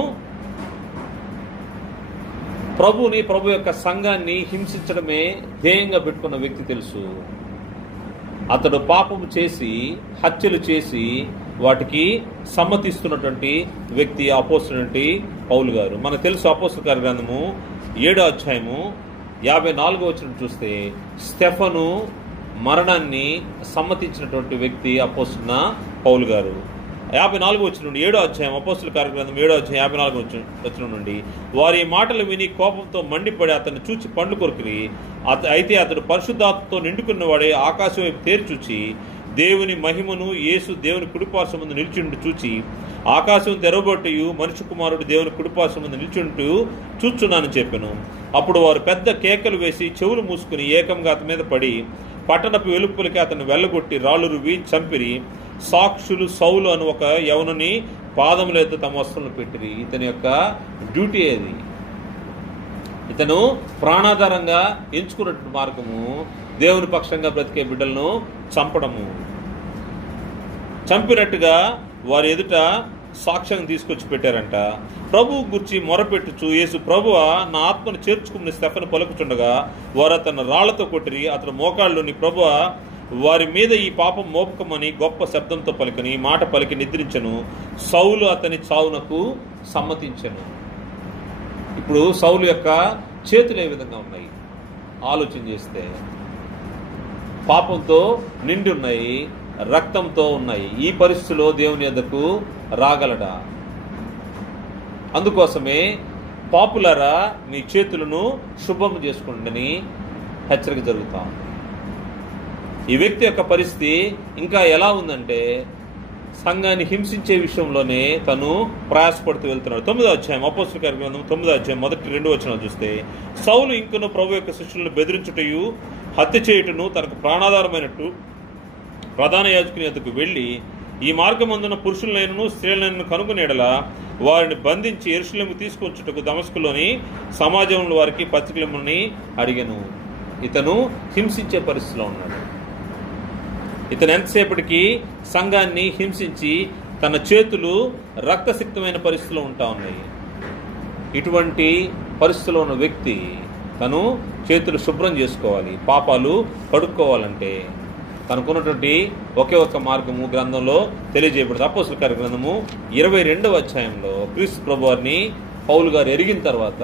ప్రభు యొక్క సంఘాన్ని హింసించడమే ధ్యేయంగా పెట్టుకున్న వ్యక్తి తెలుసు. అతడు పాపము చేసి, హత్యలు చేసి వాటికి సమ్మతిస్తున్నటువంటి వ్యక్తి అపోస్తలుడైన పౌలు గారు. మనకు తెలుసు, అపోస్తల కార్య గ్రంథము 7వ అధ్యాయము 54వ వచనం చూస్తే స్టెఫను మరణాన్ని సమ్మతించినటువంటి వ్యక్తి అపోస్తలుడైన పౌలు గారు. 54వ వచనం నుండి 7వ అధ్యాయం, అపోస్తల కార్య గ్రంథం 7వ అధ్యాయం 54వ వచనం నుండి, వారి మాటలు విని కోపంతో మండిపడి అతన్ని చూచి పండ్లు కొరికిరి. అయితే అతడు పరిశుద్ధాత్మతో నిండుకున్నవాడే ఆకాశం వైపు తేరిచూచి దేవుని మహిమను, యేసు దేవుని కుడిపార్శ్వమందు నిలిచిండు చూచి, ఆకాశం తెరవబొట్టయు మనుష్య కుమారుడు దేవుని కుడిపార్శ్వమందు నిలిచింటూ చూచున్నానని చెప్పాను. అప్పుడు వారు పెద్ద కేకలు వేసి చెవులు మూసుకుని ఏకంగా అతని మీద పడి పట్టణపు వెలుపలికి అతను వెళ్ళగొట్టి రాళ్ళు రువి చంపిరి. సాక్షులు సౌలు అను ఒక యవనుని పాదముల ఎద్దు తమ వస్త్రములు పెట్టిరి. ఇతని యొక్క డ్యూటీ ఏది? ఇతను ప్రాణాధారంగా ఎంచుకున్నటువంటి మార్గము దేవుని పక్షంగా బ్రతికే బిడ్డలను చంపడము. చంపినట్టుగా వారి ఎదుట సాక్ష్యం తీసుకొచ్చి పెట్టారంట. ప్రభువు గురించి మొరపెట్టుచు యేసు, ప్రభువా నా ఆత్మను చేర్చుకుని స్టెఫను పలుకుచుండగా వారు అతను రాళ్లతో కొట్టిరి. అతను మోకాళ్ళుని, ప్రభువా వారి మీద ఈ పాపం మోపకమని గొప్ప శబ్దంతో పలికని ఈ మాట పలికి నిద్రించను. సౌలు అతని చావునకు సమ్మతించెను. ఇప్పుడు సౌలు యొక్క చేతులు ఏ విధంగా ఉన్నాయి ఆలోచన చేస్తే? పాపంతో నిండి ఉన్నాయి, రక్తంతో ఉన్నాయి. ఈ పరిస్థితిలో దేవుని యొద్దకు రాగలడా? అందుకోసమే పాపులరా మీ చేతులను శుభ్రం చేసుకోండి హెచ్చరిక జరుగుతా ఉంది. ఈ వ్యక్తి యొక్క పరిస్థితి ఇంకా ఎలా ఉందంటే సంఘాన్ని హింసించే విషయంలోనే తను ప్రయాసపడుతూ వెళ్తున్నాడు. 9వ అధ్యాయం అపోస్తలుల కార్య గ్రంథం 9వ అధ్యాయం మొదటి 2 వచనాలు చూస్తే, సౌలు ఇంకను ప్రభు యొక్క శిష్యులను బెదిరించుటయు హత్య చేయుటను తనకు ప్రాణాధారమైనట్టు ప్రధాన యాజకుని వద్దకు వెళ్ళి ఈ మార్గమందున పురుషులనైనను స్త్రీలనైనను కనుగొనేడలా వారిని బంధించి యెరూషలేముకు తీసుకొచ్చుటకు దమస్కులోని సమాజంలో వారికి పత్రికలమని అడిగాను. ఇతను హింసించే పరిస్థితిలో ఉన్నాడు. ఇతను ఎంతసేపటికి సంఘాన్ని హింసించి తన చేతులు రక్తసిక్తమైన పరిస్థితిలో ఉంటా ఉన్నాయి. ఇటువంటి పరిస్థితిలో ఉన్న వ్యక్తి తను చేతులు శుభ్రం చేసుకోవాలి, పాపాలు కడుక్కోవాలంటే తనకున్నటువంటి ఒకే ఒక్క మార్గము గ్రంథంలో తెలియజేయబడింది. అపోస్తలుల కార్య గ్రంథము 22వ అధ్యాయంలో క్రీస్తు ప్రభువారిని పౌలు గారు ఎరిగిన తర్వాత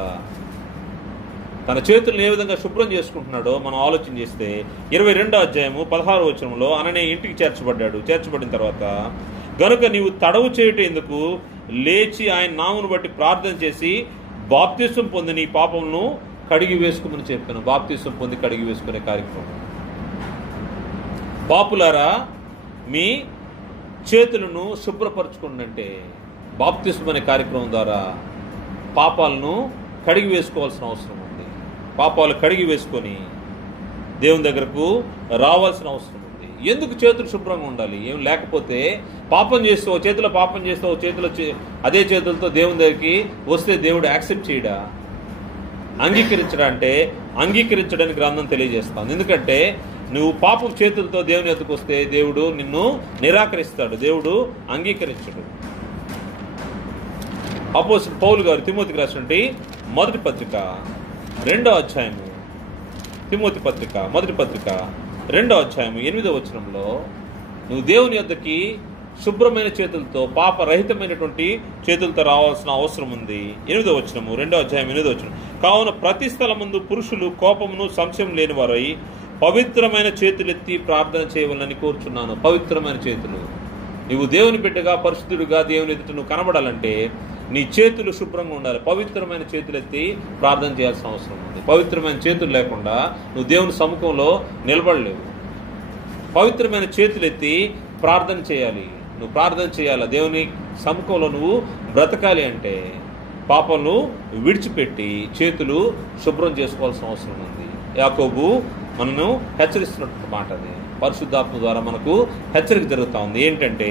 తన చేతులను ఏ విధంగా శుభ్రం చేసుకుంటున్నాడో మనం ఆలోచన చేస్తే 22వ అధ్యాయము 16వ వచనంలో అననీయ ఇంటికి చేర్చబడ్డాడు. చేర్చబడిన తర్వాత గనుక నీవు తడవు చేయుట ఎందుకు, లేచి ఆయన నామమును బట్టి ప్రార్థన చేసి బాప్తిస్వం పొంది నీ పాపమును కడిగి వేసుకోమని చెప్పాను. బాప్తిస్వం పొంది కడిగి వేసుకునే కార్యక్రమం. పాపులారా మీ చేతులను శుభ్రపరచుకోండి అంటే బాప్తిస్వం అనే కార్యక్రమం ద్వారా పాపాలను కడిగి వేసుకోవాల్సిన అవసరం ఉంది. పాపాలు కడిగి వేసుకొని దేవుని దగ్గరకు రావాల్సిన అవసరం ఉంది. ఎందుకు చేతులు శుభ్రంగా ఉండాలి? ఏం లేకపోతే పాపం చేస్తూ ఓ చేతిలో పాపం చేస్తూ ఓ చేతిలో అదే చేతులతో దేవుని దగ్గరికి వస్తే దేవుడు యాక్సెప్ట్ చేయడా? అంగీకరించడా అంటే అంగీకరించడానికి గ్రంథం తెలియజేస్తాను. ఎందుకంటే నువ్వు పాపం చేతులతో దేవుని ఎత్తుకు వస్తే దేవుడు నిన్ను నిరాకరిస్తాడు, దేవుడు అంగీకరించడు. అపోస్తలుడు పౌలు గారు తిమోతికి రాసినటువంటి మొదటి పత్రిక 2వ అధ్యాయము, తిమోతి పత్రిక మొదటి పత్రిక 2వ అధ్యాయము 8వ వచనంలో నువ్వు దేవుని యొద్దకి శుభ్రమైన చేతులతో పాపరహితమైనటువంటి చేతులతో రావాల్సిన అవసరం ఉంది. 8వ వచనము 2వ అధ్యాయం 8వ వచనం, కావున ప్రతి స్థలమందు పురుషులు కోపమును సంశయం లేని వారై పవిత్రమైన చేతులెత్తి ప్రార్థన చేయవాలని కోరుచున్నాను. పవిత్రమైన చేతులు. నువ్వు దేవుని బిడ్డగా పరిశుద్ధుడుగా దేవుని ఎదుట నువ్వు కనబడాలంటే నీ చేతులు శుభ్రంగా ఉండాలి. పవిత్రమైన చేతులెత్తి ప్రార్థన చేయాల్సిన అవసరం ఉంది. పవిత్రమైన చేతులు లేకుండా నువ్వు దేవుని సముఖంలో నిలబడలేవు. పవిత్రమైన చేతులెత్తి ప్రార్థన చేయాలి. నువ్వు ప్రార్థన చేయాలి. దేవుని సముఖంలో నువ్వు బ్రతకాలి అంటే పాపను విడిచిపెట్టి చేతులు శుభ్రం చేసుకోవాల్సిన అవసరం ఉంది. యాకోబు మనను హెచ్చరిస్తున్నటువంటి మాట అది. పరిశుద్ధాత్మ ద్వారా మనకు హెచ్చరిక జరుగుతూ ఉంది. ఏంటంటే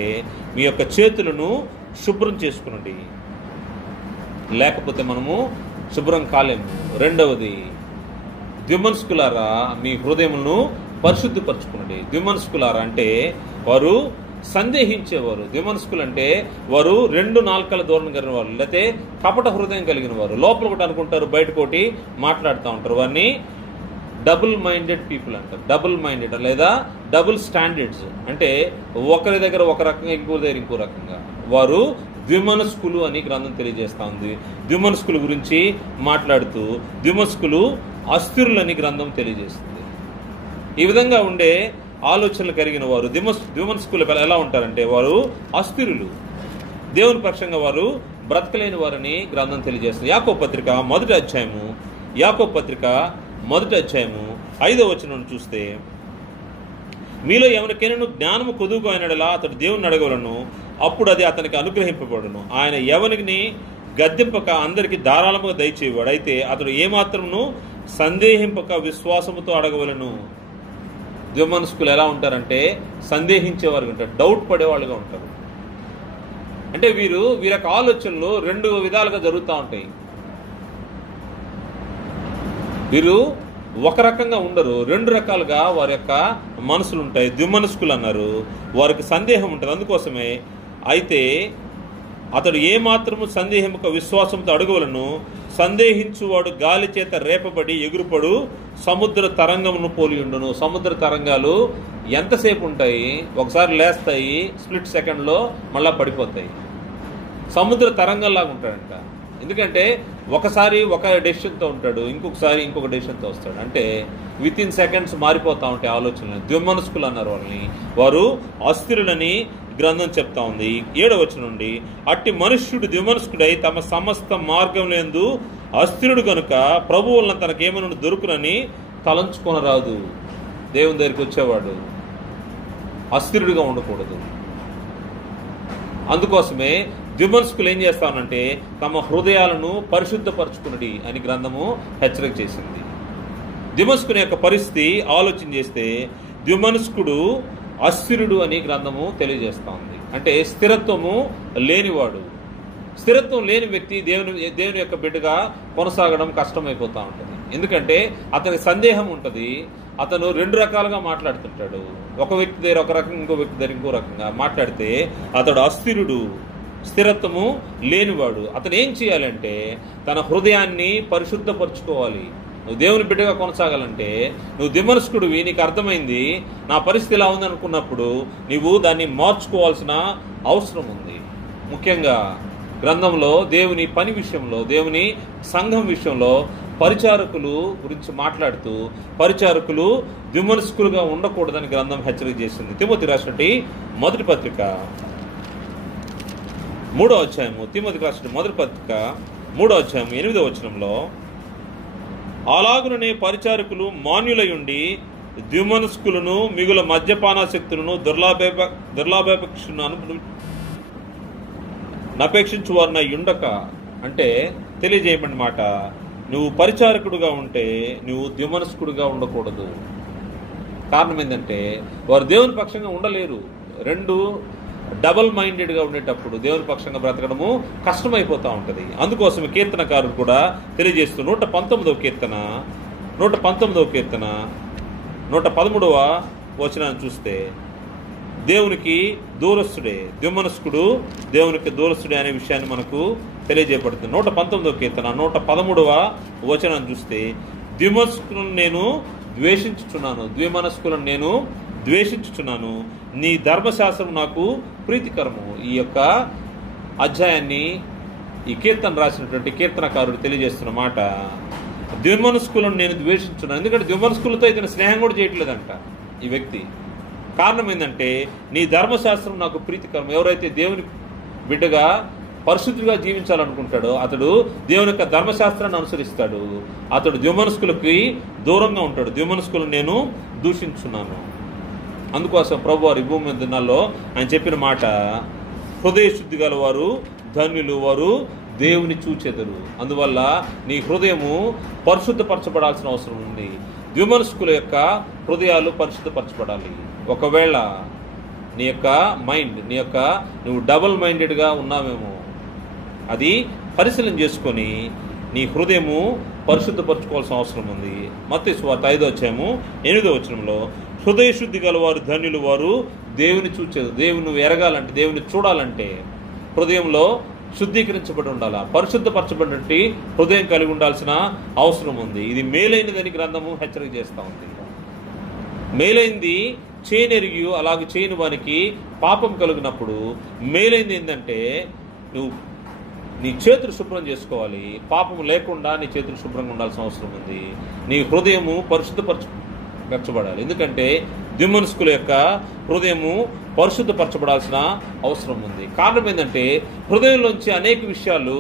మీ యొక్క చేతులను శుభ్రం చేసుకునండి, లేకపోతే మనము శుభ్రం కాలేము. రెండవది, ద్విమనస్కులారా మీ హృదయములను పరిశుద్ధిపరచుకునండి. ద్విమనస్కులారా అంటే వారు సందేహించేవారు. ద్విమనస్కులు అంటే వారు 2 నాలుకల ధోరణి కలిగిన వారు, లేకపోతే కపట హృదయం కలిగిన వారు. లోపల ఒకటి అనుకుంటారు, బయట ఒకటి మాట్లాడుతూ ఉంటారు. వారిని డబుల్ మైండెడ్ పీపుల్ అంటారు. డబుల్ మైండెడ్ లేదా డబుల్ స్టాండర్డ్స్ అంటే ఒకరి దగ్గర ఒక రకంగా ఇంకో దగ్గర ఇంకో రకంగా. వారు ద్విమనస్కులు అని గ్రంథం తెలియజేస్తా ఉంది. ద్విమనస్కుల గురించి మాట్లాడుతూ ద్విమనస్కులు అస్థిరులని గ్రంథం తెలియజేస్తుంది. ఈ విధంగా ఉండే ఆలోచనలు కలిగిన వారు ద్విమనస్కులు ఎలా ఉంటారంటే వారు అస్థిరులు, దేవుని పక్షంగా వారు బ్రతకలేని వారని గ్రంథం తెలియజేస్తుంది. యాకోబు పత్రిక మొదటి అధ్యాయము 5వ వచనం చూస్తే, మీలో ఎవరికైనా జ్ఞానము కొదువుగా అయినడలా అతడు దేవుని అడగవలను, అప్పుడు అది అతనికి అనుగ్రహింపబడును. ఆయన ఎవరిని గద్దెంపక అందరికీ ధారాళముగా దయచేవాడు. అయితే అతడు ఏమాత్రమును సందేహింపక విశ్వాసముతో అడగవలను. ద్విమనస్కులు ఎలా ఉంటారంటే సందేహించేవారుగా ఉంటారు, డౌట్ పడేవాళ్ళుగా ఉంటారు. అంటే వీరి యొక్క ఆలోచనలు రెండు విధాలుగా జరుగుతూ ఉంటాయి. వీరు ఒక రకంగా ఉండరు, రెండు రకాలుగా వారి యొక్క మనసులు ఉంటాయి. ద్విమనస్కులు అన్నారు, వారికి సందేహం ఉంటుంది. అందుకోసమే అయితే అతడు ఏమాత్రము సందేహముక విశ్వాసంతో అడుగువలను, సందేహించువాడు గాలి చేత రేపబడి ఎగురుపడు సముద్ర తరంగమును పోలి ఉండును. సముద్ర తరంగాలు ఎంతసేపు ఉంటాయి? ఒకసారి లేస్తాయి, స్ప్లిట్ సెకండ్లో మళ్ళా పడిపోతాయి. సముద్ర తరంగంలాగా ఉంటాడంట. ఎందుకంటే ఒకసారి ఒక డెసిషన్తో ఉంటాడు, ఇంకొకసారి ఇంకొక డెసిషన్తో వస్తాడు. అంటే విత్ ఇన్ సెకండ్స్ మారిపోతూ ఉంటాయి ఆలోచనలు. ద్విమనస్కులు అన్నారు వాళ్ళని. వారు అస్థిరులని గ్రంథం చెప్తా ఉంది. 7వ వచనం నుండి, అట్టి మనుష్యుడు ద్విమనస్కుడై తమ సమస్త మార్గంలందు అస్థిరుడు గనుక ప్రభువు వలన తనకేమైనా దొరుకునని తలంచుకొనరాదు. దేవుని దగ్గరికి వచ్చేవాడు అస్థిరుడిగా ఉండకూడదు. అందుకోసమే ద్విమనస్కులు ఏం చేస్తానంటే తమ హృదయాలను పరిశుద్ధపరచుకునడి అని గ్రంథము హెచ్చరిక చేసింది. ద్విమనస్కుని యొక్క పరిస్థితి ఆలోచన చేస్తే ద్విమనస్కుడు అస్థిరుడు అని గ్రంథము తెలియజేస్తా ఉంది. అంటే స్థిరత్వము లేనివాడు. స్థిరత్వం లేని వ్యక్తి దేవుని యొక్క బిడ్డగా కొనసాగడం కష్టమైపోతూ ఉంటుంది. ఎందుకంటే అతనికి సందేహం ఉంటుంది. అతను రెండు రకాలుగా మాట్లాడుతుంటాడు. ఒక వ్యక్తి దగ్గర ఒక రకంగా, ఇంకో వ్యక్తి దగ్గర ఇంకో రకంగా మాట్లాడితే అతడు అస్థిరుడు, స్థిరత్వము లేనివాడు. అతను ఏం చేయాలంటే తన హృదయాన్ని పరిశుద్ధపరచుకోవాలి. నువ్వు దేవుని బిడ్డగా కొనసాగాలంటే నువ్వు ద్విమనస్కుడివి, నీకు అర్థమైంది నా పరిస్థితి ఇలా ఉందనుకున్నప్పుడు నీవు దాన్ని మార్చుకోవాల్సిన అవసరం ఉంది. ముఖ్యంగా గ్రంథంలో దేవుని పని విషయంలో, దేవుని సంఘం విషయంలో పరిచారకులు గురించి మాట్లాడుతూ పరిచారకులు ద్విమనస్కులుగా ఉండకూడదని గ్రంథం హెచ్చరిక చేసింది. తిమోతి రాసినటువంటి మొదటి పత్రిక 3వ అధ్యాయము, తిమోతి రాసిన మొదటి పత్రిక 3వ అధ్యాయం 8వ వచనంలో, అలాగుననే పరిచారకులు మాన్యులై ఉండి ద్విమనస్కులను మిగుల మద్యపానాసక్తులను దుర్లాభేక్షను నపేక్షించు వారిన ఉండక. అంటే తెలియజేయబడిన మాట, నువ్వు పరిచారకుడుగా ఉంటే నువ్వు ద్విమనస్కుడుగా ఉండకూడదు. కారణం ఏంటంటే వారు దేవుని పక్షంగా ఉండలేరు. రెండు డబల్ మైండెడ్గా ఉండేటప్పుడు దేవుని పక్షంగా బ్రతకడము కష్టమైపోతూ ఉంటుంది. అందుకోసం కీర్తనకారుడు కూడా తెలియజేస్తూ 119వ కీర్తన 113వ వచనాన్ని చూస్తే, దేవునికి దూరస్తుడే, ద్విమనస్కుడు దేవునికి దూరస్తుడే అనే విషయాన్ని మనకు తెలియజేయబడుతుంది. 119వ కీర్తన 113వ వచనాన్ని చూస్తే, ద్విమనస్కులను నేను ద్వేషించుచున్నాను, నీ ధర్మశాస్త్రం నాకు ప్రీతికరము. ఈ యొక్క అధ్యాయాన్ని ఈ కీర్తన రాసినటువంటి కీర్తనకారుడు తెలియజేస్తున్న మాట, ద్విమనస్కులను నేను ద్వేషించున్నాను. ఎందుకంటే ద్విమనస్కులతో ఇతను స్నేహం కూడా చేయట్లేదంట ఈ వ్యక్తి. కారణం ఏంటంటే నీ ధర్మశాస్త్రం నాకు ప్రీతికరం. ఎవరైతే దేవుని బిడ్డగా పరిశుద్ధిగా జీవించాలనుకుంటాడో అతడు దేవుని యొక్క ధర్మశాస్త్రాన్ని అనుసరిస్తాడు. అతడు ద్విమనస్కులకి దూరంగా ఉంటాడు. ద్విమనస్కులను నేను దూషించున్నాను. అందుకోసం ప్రభువారు ఈ భూమి దినాల్లో ఆయన చెప్పిన మాట, హృదయ శుద్ధి గల వారు ధన్యులు, వారు దేవుని చూచెదరు. అందువల్ల నీ హృదయము పరిశుద్ధపరచబడాల్సిన అవసరం ఉంది. ద్విమనస్కుల యొక్క హృదయాలు పరిశుద్ధపరచబడాలి. ఒకవేళ నీ యొక్క మైండ్, నువ్వు డబుల్ మైండెడ్గా ఉన్నావేమో, అది పరిశీలన చేసుకొని నీ హృదయము పరిశుద్ధపరచుకోవాల్సిన అవసరం ఉంది. మత్తయి సువార్త 5వ అధ్యాయము 8వ వచనంలో, హృదయ శుద్ధి గల వారు ధన్యులు, వారు దేవుని చూచేది. దేవుని ఎరగాలంటే, దేవుని చూడాలంటే హృదయంలో శుద్ధీకరించబడి ఉండాలా, పరిశుద్ధపరచబడినట్టు హృదయం కలిగి ఉండాల్సిన అవసరం ఉంది. ఇది మేలైనదని గ్రంథము హెచ్చరిక చేస్తూ ఉంది. మేలైంది చేయనెరిగి అలాగే చేయని వానికి పాపం కలిగినప్పుడు మేలైంది ఏంటంటే నువ్వు నీ చేతులు శుభ్రం చేసుకోవాలి. పాపం లేకుండా నీ చేతులు శుభ్రంగా ఉండాల్సిన అవసరం ఉంది. నీ హృదయము పరిశుద్ధపరచబడాలి. ఎందుకంటే ద్విమనస్కుల యొక్క హృదయము పరిశుద్ధపరచబడాల్సిన అవసరం ఉంది. కారణం ఏంటంటే హృదయంలోంచి అనేక విషయాలు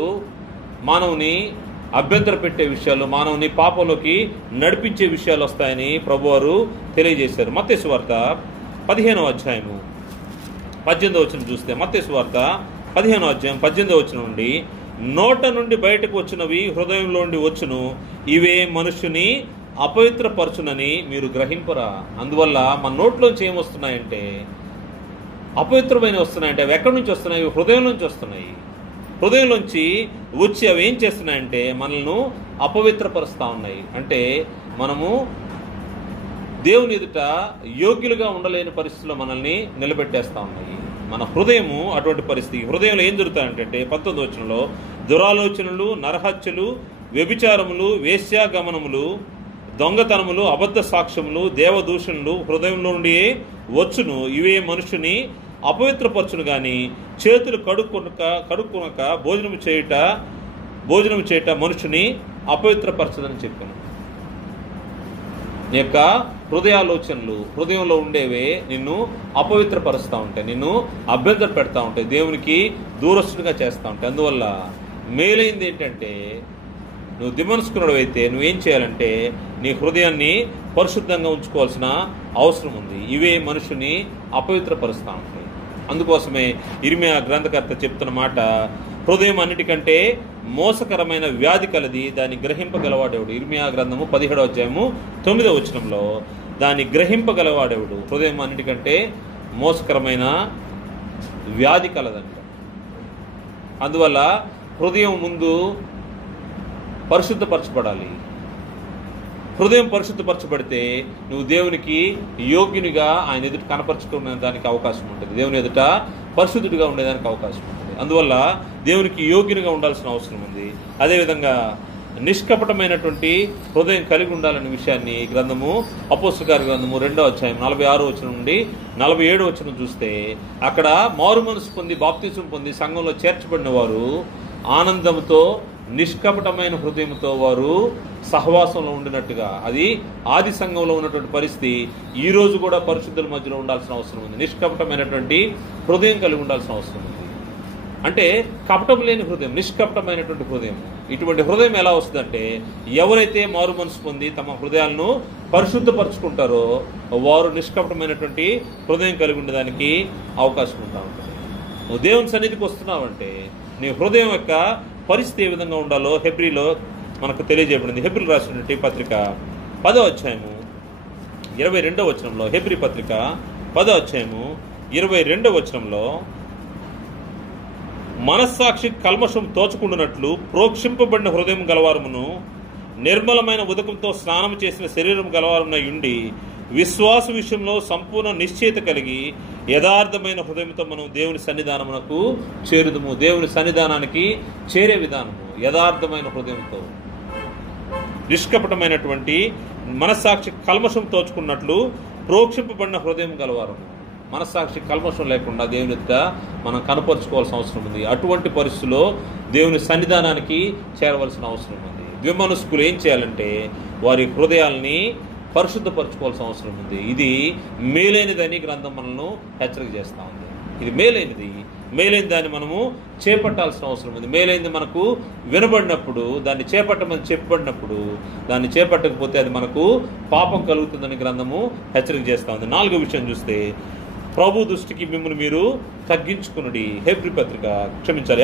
మానవుని అభ్యంతర పెట్టే విషయాలు, మానవుని పాపంలోకి నడిపించే విషయాలు వస్తాయని ప్రభువారు తెలియజేశారు. మత్తయి సువార్త 15వ అధ్యాయము 18వ వచనం చూస్తే, మత్తయి సువార్త 15వ అధ్యాయం 18వ వచనం నుండి, నోట నుండి బయటకు వచ్చినవి హృదయంలోండి వచ్చును, ఇవే మనుషుని అపవిత్రపరచునని మీరు గ్రహింపరా. అందువల్ల మన నోట్లోంచి ఏమొస్తున్నాయంటే అపవిత్రమైన వస్తున్నాయంటే అవి ఎక్కడి నుంచి వస్తున్నాయి? హృదయం నుంచి వస్తున్నాయి. హృదయంలోంచి వచ్చి అవి ఏం చేస్తున్నాయంటే మనల్ని అపవిత్రపరుస్తూ ఉన్నాయి. అంటే మనము దేవుని ఎదుట యోగ్యులుగా ఉండలేని పరిస్థితుల్లో మనల్ని నిలబెట్టేస్తూ ఉన్నాయి. మన హృదయము అటువంటి పరిస్థితి. హృదయంలో ఏం జరుగుతాయంటే 19వ వచనంలో దురాలోచనలు, నరహత్యలు, వ్యభిచారములు, వేశ్యాగమనములు, దొంగతనములు, అబద్ధ సాక్ష్యములు, దేవదూషణలు హృదయంలో నుండి వచ్చును. ఇవే మనుషుని అపవిత్రపరచును గాని చేతులు కడుక్కునక భోజనం చేయుట మనుషుని అపవిత్రపరచదని చెప్పాను. నీ యొక్క హృదయాలోచనలు, హృదయంలో ఉండేవే నిన్ను అపవిత్రపరుస్తూ ఉంటాయి, నిన్ను అభ్యంతర పెడతా ఉంటాయి, దేవునికి దూరస్తునిగా చేస్తూ ఉంటాయి. అందువల్ల మేలైంది ఏంటంటే నువ్వు దిమనస్కునుడు అయితే నువ్వేం చేయాలంటే నీ హృదయాన్ని పరిశుద్ధంగా ఉంచుకోవాల్సిన అవసరం ఉంది. ఇవే మనుషుని అపవిత్రపరుస్తూ ఉంటాయి. అందుకోసమే ఇర్మియా గ్రంథకర్త చెప్తున్న మాట, హృదయం అన్నిటికంటే మోసకరమైన వ్యాధి కలది, దాన్ని గ్రహింపగలవాడేవుడు. ఇర్మియా గ్రంథము 17వ అధ్యాయము 9వ వచనంలో దాన్ని గ్రహింపగలవాడేవుడు. హృదయం అన్నిటికంటే మోసకరమైన వ్యాధి కలదంట. అందువల్ల హృదయం ముందు పరిశుద్ధపరచబడాలి. హృదయం పరిశుద్ధపరచబడితే నువ్వు దేవునికి యోగ్యునిగా ఆయన ఎదుట కనపరుచుకునే దానికి అవకాశం ఉంటుంది, దేవుని ఎదుట పరిశుద్ధుడిగా ఉండేదానికి అవకాశం ఉంటుంది. అందువల్ల దేవునికి యోగ్యునిగా ఉండాల్సిన అవసరం ఉంది. అదేవిధంగా నిష్కపటమైనటువంటి హృదయం కలిగి ఉండాలనే విషయాన్ని గ్రంథము అపోస్తలుల కార్య గ్రంథము 2వ అధ్యాయం 46వ వచనం నుండి 47వ వచనం చూస్తే అక్కడ మారు మనసు పొంది బాప్తిసం పొంది సంఘంలో చేర్చబడిన వారు ఆనందంతో నిష్కపటమైన హృదయంతో వారు సహవాసంలో ఉండినట్టుగా, అది ఆది సంఘంలో ఉన్నటువంటి పరిస్థితి ఈ రోజు కూడా పరిశుద్ధుల మధ్యలో ఉండాల్సిన అవసరం ఉంది. నిష్కపటమైనటువంటి హృదయం కలిగి ఉండాల్సిన అవసరం ఉంది. అంటే కపటం లేని హృదయం, నిష్కపటమైనటువంటి హృదయం. ఇటువంటి హృదయం ఎలా వస్తుందంటే ఎవరైతే మారు మనసు పొంది తమ హృదయాలను పరిశుద్ధపరచుకుంటారో వారు నిష్కపటమైనటువంటి హృదయం కలిగి ఉండడానికి అవకాశం ఉంటా ఉంటుంది. నువ్వు దేవుని సన్నిధికి వస్తున్నావంటే నీ హృదయం యొక్క పరిస్థితి ఏ విధంగా ఉండాలో హెబ్రీలో మనకు తెలియజేయబడింది. హెబ్రీలు రాసినటువంటి పత్రిక 10వ అధ్యాయము 22వ వచనంలో, హెబ్రీ పత్రిక 10వ అధ్యాయము 22వ వచనంలో, మనస్సాక్షి కల్మషం తోచుకుంటున్నట్లు ప్రోక్షింపబడిన హృదయం గలవారమును నిర్మలమైన ఉదకంతో స్నానం చేసిన శరీరం గలవారమున ఉండి విశ్వాస విషయంలో సంపూర్ణ నిశ్చయిత కలిగి యథార్థమైన హృదయంతో మనం దేవుని సన్నిధానమునకు చేరుదుము. దేవుని సన్నిధానానికి చేరే విధానము యథార్థమైన హృదయంతో, నిష్కపటమైనటువంటి మనస్సాక్షి కల్మషం తోచుకున్నట్లు ప్రోక్షింపబడిన హృదయం గలవారము. మనస్సాక్షి కల్మషం లేకుండా దేవుని ఎదుట మనం కనపరుచుకోవాల్సిన అవసరం ఉంది. అటువంటి పరిస్థితుల్లో దేవుని సన్నిధానానికి చేరవలసిన అవసరం ఉంది. ద్విమనస్కులు ఏం చేయాలంటే వారి హృదయాల్ని పరిశుద్ధపరచుకోవాల్సిన అవసరం ఉంది. ఇది మేలైనదని గ్రంథం మనల్ని హెచ్చరిక చేస్తూ ఉంది. ఇది మేలైన దాన్ని మనము చేపట్టాల్సిన అవసరం ఉంది. మేలైంది మనకు వినబడినప్పుడు దాన్ని చేపట్టమని చెప్పబడినప్పుడు దాన్ని చేపట్టకపోతే అది మనకు పాపం కలుగుతుందని గ్రంథము హెచ్చరిక చేస్తూ ఉంది. 4వ విషయం చూస్తే ప్రభు దృష్టికి మిమ్మల్ని మీరు తగ్గించుకునుడి. హెబ్రీ పత్రిక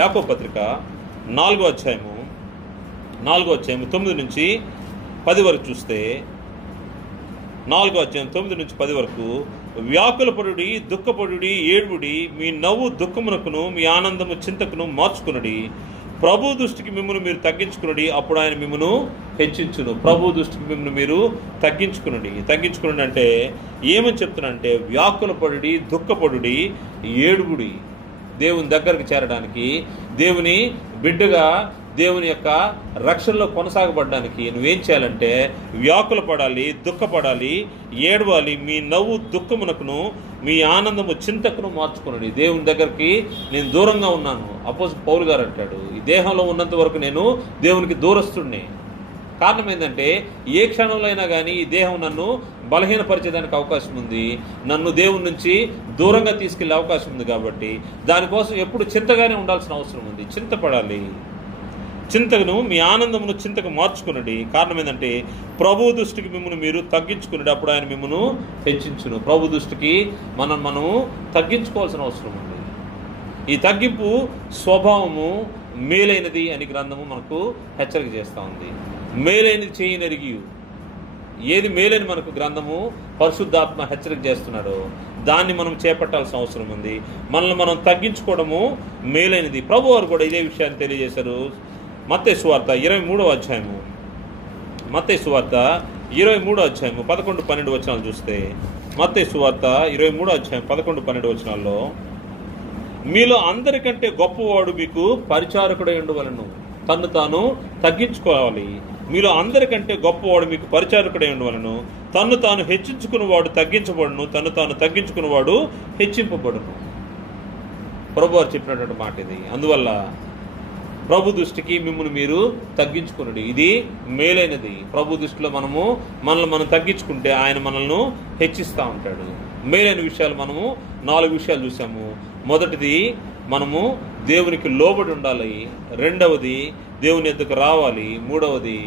యాకోబు పత్రిక 4వ అధ్యాయము 9 నుంచి 10 వరకు చూస్తే 4వ అధ్యాయం 9 నుంచి 10 వరకు, వ్యాకులపడుడి, దుఃఖపడుడి, ఏడుడి, మీ నవ్వు దుఃఖమునకును మీ ఆనందము చింతకును మార్చుకునుడి. ప్రభు దృష్టికి మిమ్మల్ని మీరు తగ్గించుకునుడి, అప్పుడు ఆయన మిమ్మల్ని హెచ్చించును. ప్రభు దృష్టికి మిమ్మల్ని మీరు తగ్గించుకునుడి అంటే ఏమని చెప్తున్నానంటే వ్యాకులపడుడి, దుఃఖపడుడి, ఏడుగుడి. దేవుని దగ్గరికి చేరడానికి, దేవుని బిడ్డగా దేవుని యొక్క రక్షణలో కొనసాగబడడానికి నువ్వేం చేయాలంటే వ్యాకుల పడాలి, దుఃఖపడాలి, ఏడవాలి. మీ నవ్వు దుఃఖమునకును మీ ఆనందము చింతకును మార్చుకునండి. దేవుని దగ్గరికి నేను దూరంగా ఉన్నాను, అపోజిట్ పౌలు గారు అంటాడు, ఈ దేహంలో ఉన్నంత వరకు నేను దేవునికి దూరస్తుడిని. కారణం ఏంటంటే ఏ క్షణంలో అయినా కానీ ఈ దేహం నన్ను బలహీనపరిచేదానికి అవకాశం ఉంది, నన్ను దేవుని నుంచి దూరంగా తీసుకెళ్లే అవకాశం ఉంది. కాబట్టి దానికోసం ఎప్పుడు చింతగానే ఉండాల్సిన అవసరం ఉంది. చింతపడాలి. చింతను మీ ఆనందమును చింతకు మార్చుకునండి. కారణం ఏంటంటే ప్రభు దృష్టికి మిమ్మల్ని మీరు తగ్గించుకునండి, అప్పుడు ఆయన మిమ్మల్ని హెచ్చించును. ప్రభు దృష్టికి మనము తగ్గించుకోవాల్సిన అవసరం ఉంది. ఈ తగ్గింపు స్వభావము మేలైనది అని గ్రంథము మనకు హెచ్చరిక చేస్తూ ఉంది. మేలైనది చేయనెరిగి ఏది మేలని మనకు గ్రంథము పరిశుద్ధాత్మ హెచ్చరిక చేస్తున్నాడో దాన్ని మనం చేపట్టాల్సిన అవసరం ఉంది. మనల్ని మనం తగ్గించుకోవడము మేలైనది. ప్రభు వారు కూడా ఇదే విషయాన్ని తెలియజేశారు. మత్తయి సువార్త 23వ అధ్యాయము, మత్తయి సువార్త 23వ అధ్యాయము 11-12 వచనాలు చూస్తే, మత్తయి సువార్త 23వ అధ్యాయం 11-12 వచనాల్లో, మీలో అందరికంటే గొప్పవాడు మీకు పరిచారకుడై ఉండవలెను. తన్ను తాను తగ్గించుకోవాలి. మీలో అందరికంటే గొప్పవాడు మీకు పరిచారకుడై ఉండవలెను. తన్ను తాను హెచ్చించుకున్నవాడు తగ్గించబడును, తన్ను తాను తగ్గించుకున్నవాడు హెచ్చింపబడును. ప్రభు వారు చెప్పినటువంటి మాట ఇది. అందువల్ల ప్రభు దృష్టికి మిమ్మల్ని మీరు తగ్గించుకునండి, ఇది మేలైనది. ప్రభు దృష్టిలో మనల్ని మనం తగ్గించుకుంటే ఆయన మనల్ని హెచ్చిస్తూ ఉంటాడు. మేలైన విషయాలు మనము 4 విషయాలు చూసాము. మొదటిది, మనము దేవునికి లోబడి ఉండాలి. రెండవది, దేవుని ఎద్దుకు రావాలి. మూడవది,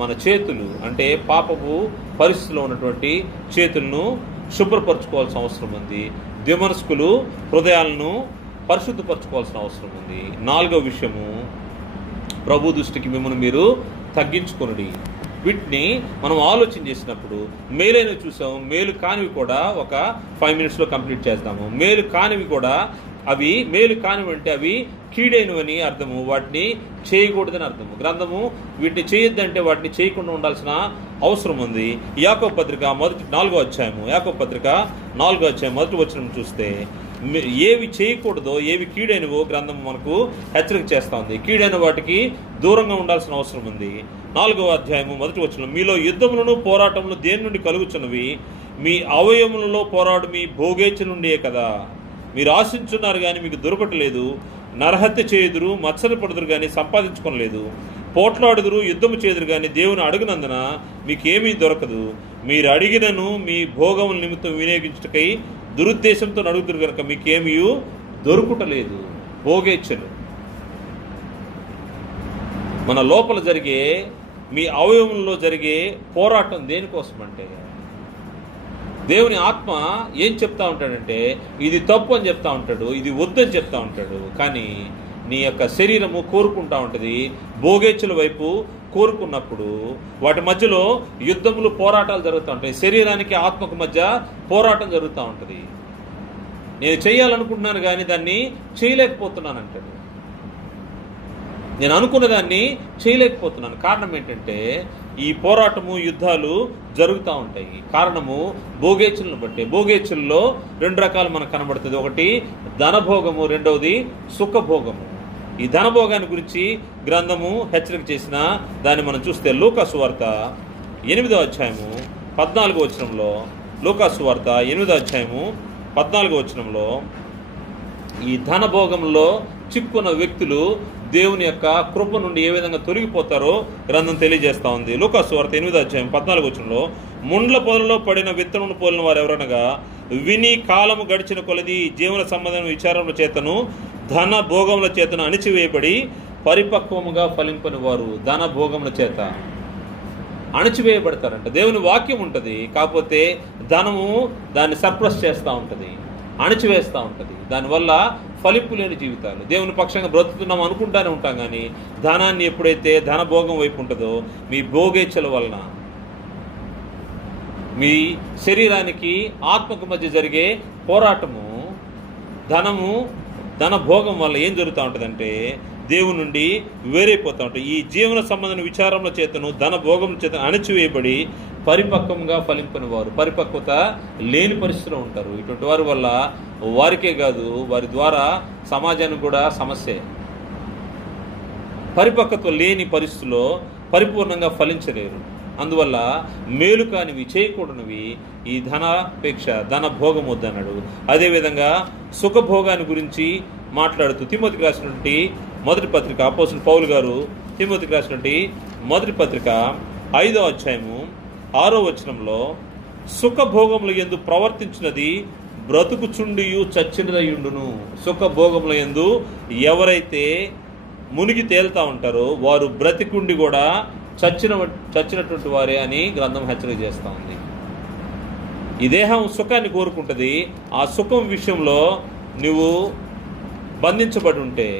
మన చేతులు అంటే పాపపు పరిస్థితిలో ఉన్నటువంటి చేతులను శుభ్రపరచుకోవాల్సిన అవసరం ఉంది. ద్విమనస్కులు హృదయాలను పరిశుద్ధపరచుకోవాల్సిన అవసరం ఉంది. 4వ విషయము, ప్రభు దృష్టికి మిమ్మల్ని మీరు తగ్గించుకొనుడి. వీటిని మనం ఆలోచన చేసినప్పుడు మేలైనవి చూసాము, మేలు కానివి కూడా ఒక 5 minutesలో కంప్లీట్ చేస్తాము. మేలు కానివి కూడా, అవి మేలు కానివి అంటే అవి కీడైనవని అర్థము, వాటిని చేయకూడదని అర్థము. గ్రంథము వీటిని చేయొద్దంటే వాటిని చేయకుండా ఉండాల్సిన అవసరం ఉంది. యాకోబు పత్రిక 4వ అధ్యాయము, యాకోబు పత్రిక 4వ అధ్యాయం 1వ వచనం చూస్తే, ఏవి చేయకూడదో, ఏవి కీడైనవో గ్రంథం మనకు హెచ్చరిక చేస్తూ ఉంది. కీడైన వాటికి దూరంగా ఉండాల్సిన అవసరం ఉంది. 4వ అధ్యాయము 1వ వచనం, మీలో యుద్ధములను పోరాటములు దేని నుండి కలుగుచున్నవి? మీ అవయములలో పోరాడు మీ భోగేచ్ఛ నుండే కదా. మీరు ఆశించున్నారు కానీ మీకు దొరకట్లేదు. నరహత్య చేయుదురు, మత్సర పడుదురు కానీ సంపాదించుకోలేదు. పోట్లాడుదురు, యుద్ధము చేదురు కానీ దేవుని అడుగునందున మీకేమీ దొరకదు. మీరు అడిగినను మీ భోగముల నిమిత్తం వినియోగించుటకై దురుద్దేశంతో అడుగుతురు కనుక మీకేమీ దొరుకుటలేదు. భోగేచ్ఛలు మన లోపల జరిగే, మీ అవయవంలో జరిగే పోరాటం దేనికోసం అంటే, దేవుని ఆత్మ ఏం చెప్తా ఉంటాడంటే ఇది తప్పు అని చెప్తా ఉంటాడు, ఇది వద్దని చెప్తా ఉంటాడు. కానీ నీ యొక్క శరీరము కోరుకుంటా ఉంటుంది భోగేచ్ఛల వైపు. కోరుకున్నప్పుడు వాటి మధ్యలో యుద్ధములు, పోరాటాలు జరుగుతూ ఉంటాయి. శరీరానికి ఆత్మకు మధ్య పోరాటం జరుగుతూ ఉంటుంది. నేను చేయాలనుకుంటున్నాను కానీ దాన్ని చేయలేకపోతున్నాను అంటాడు. నేను అనుకున్న దాన్ని చేయలేకపోతున్నాను. కారణం ఏంటంటే ఈ పోరాటము, యుద్ధాలు జరుగుతూ ఉంటాయి. కారణము భోగేచ్ఛలను బట్టి. భోగేచ్ఛల్లో 2 రకాలు మనకు కనబడుతుంది. ఒకటి ధనభోగము, రెండవది సుఖభోగము. ఈ ధనభోగాన్ని గురించి గ్రంథము హెచ్చరిక చేసిన దాన్ని మనం చూస్తే లూకా సువార్త 8వ అధ్యాయము 14వ వచనంలో, లూకా సువార్త 8వ అధ్యాయము 14వ వచనంలో, ఈ ధనభోగంలో చిక్కున్న వ్యక్తులు దేవుని యొక్క కృప నుండి ఏ విధంగా తొలగిపోతారో గ్రంథం తెలియజేస్తా ఉంది. లూకా సువార్త 8వ అధ్యాయం 14వ వచనంలో, ముండ్ల పొదలలో పడిన విత్తనమును పోలిన వారు ఎవరనగా, విని కాలము గడిచిన కొలది జీవన సంబంధమైన విచారముల చేతను ధన భోగముల చేతను అణిచివేయబడి పరిపక్వముగా ఫలింపని వారు. ధన భోగముల చేత అణిచివేయబడతారంట. దేవుని వాక్యం ఉంటుంది, కాకపోతే ధనము దాన్ని సర్ప్రెస్ చేస్తూ ఉంటుంది, అణిచివేస్తూ ఉంటుంది. దానివల్ల ఫలింపు లేని జీవితాలు. దేవుని పక్షంగా బ్రతుకుతున్నాం అనుకుంటానే ఉంటాం కానీ ధనాన్ని ఎప్పుడైతే ధనభోగం వైపు ఉంటుందో, మీ భోగేచ్ఛల వలన మీ శరీరానికి ఆత్మకు మధ్య జరిగే పోరాటము, ధన భోగం వల్ల ఏం జరుగుతూ ఉంటుందంటే దేవుని నుండి వేరైపోతూ ఉంటాయి. ఈ జీవన సంబంధమైన విచారముల చేతను ధన భోగం చేత అణచివేయబడి పరిపక్వంగా ఫలింపని వారు, పరిపక్వత లేని పరిస్థితిలో ఉంటారు. ఇటువంటి వారి వల్ల వారికే కాదు, వారి ద్వారా సమాజానికి కూడా సమస్యే. పరిపక్వత లేని పరిస్థితుల్లో పరిపూర్ణంగా ఫలించలేరు. అందువల్ల మేలు కానివి, చేయకూడనివి ఈ ధనాపేక్ష, ధన భోగం వద్దన్నాడు. అదేవిధంగా సుఖభోగాన్ని గురించి మాట్లాడుతూ తిమోతికి రాసినటువంటి మొదటి పత్రిక, అపోస్తలుడు పౌలు గారు తిమోతికి రాసినటువంటి మొదటి పత్రిక 5వ అధ్యాయము 6వ వచనంలో, సుఖభోగముల యందు ప్రవర్తించినది బ్రతుకుచుండియు చచ్చినదయుండును. సుఖభోగముల యందు ఎవరైతే మునిగి తేలుతా ఉంటారో వారు బ్రతికుండి కూడా చచ్చినటువంటి వారే అని గ్రంథం హెచ్చరిక చేస్తూ ఉంది. ఈ దేహం సుఖాన్ని కోరుకుంటుంది. ఆ సుఖం విషయంలో నువ్వు బంధించబడి ఉంటే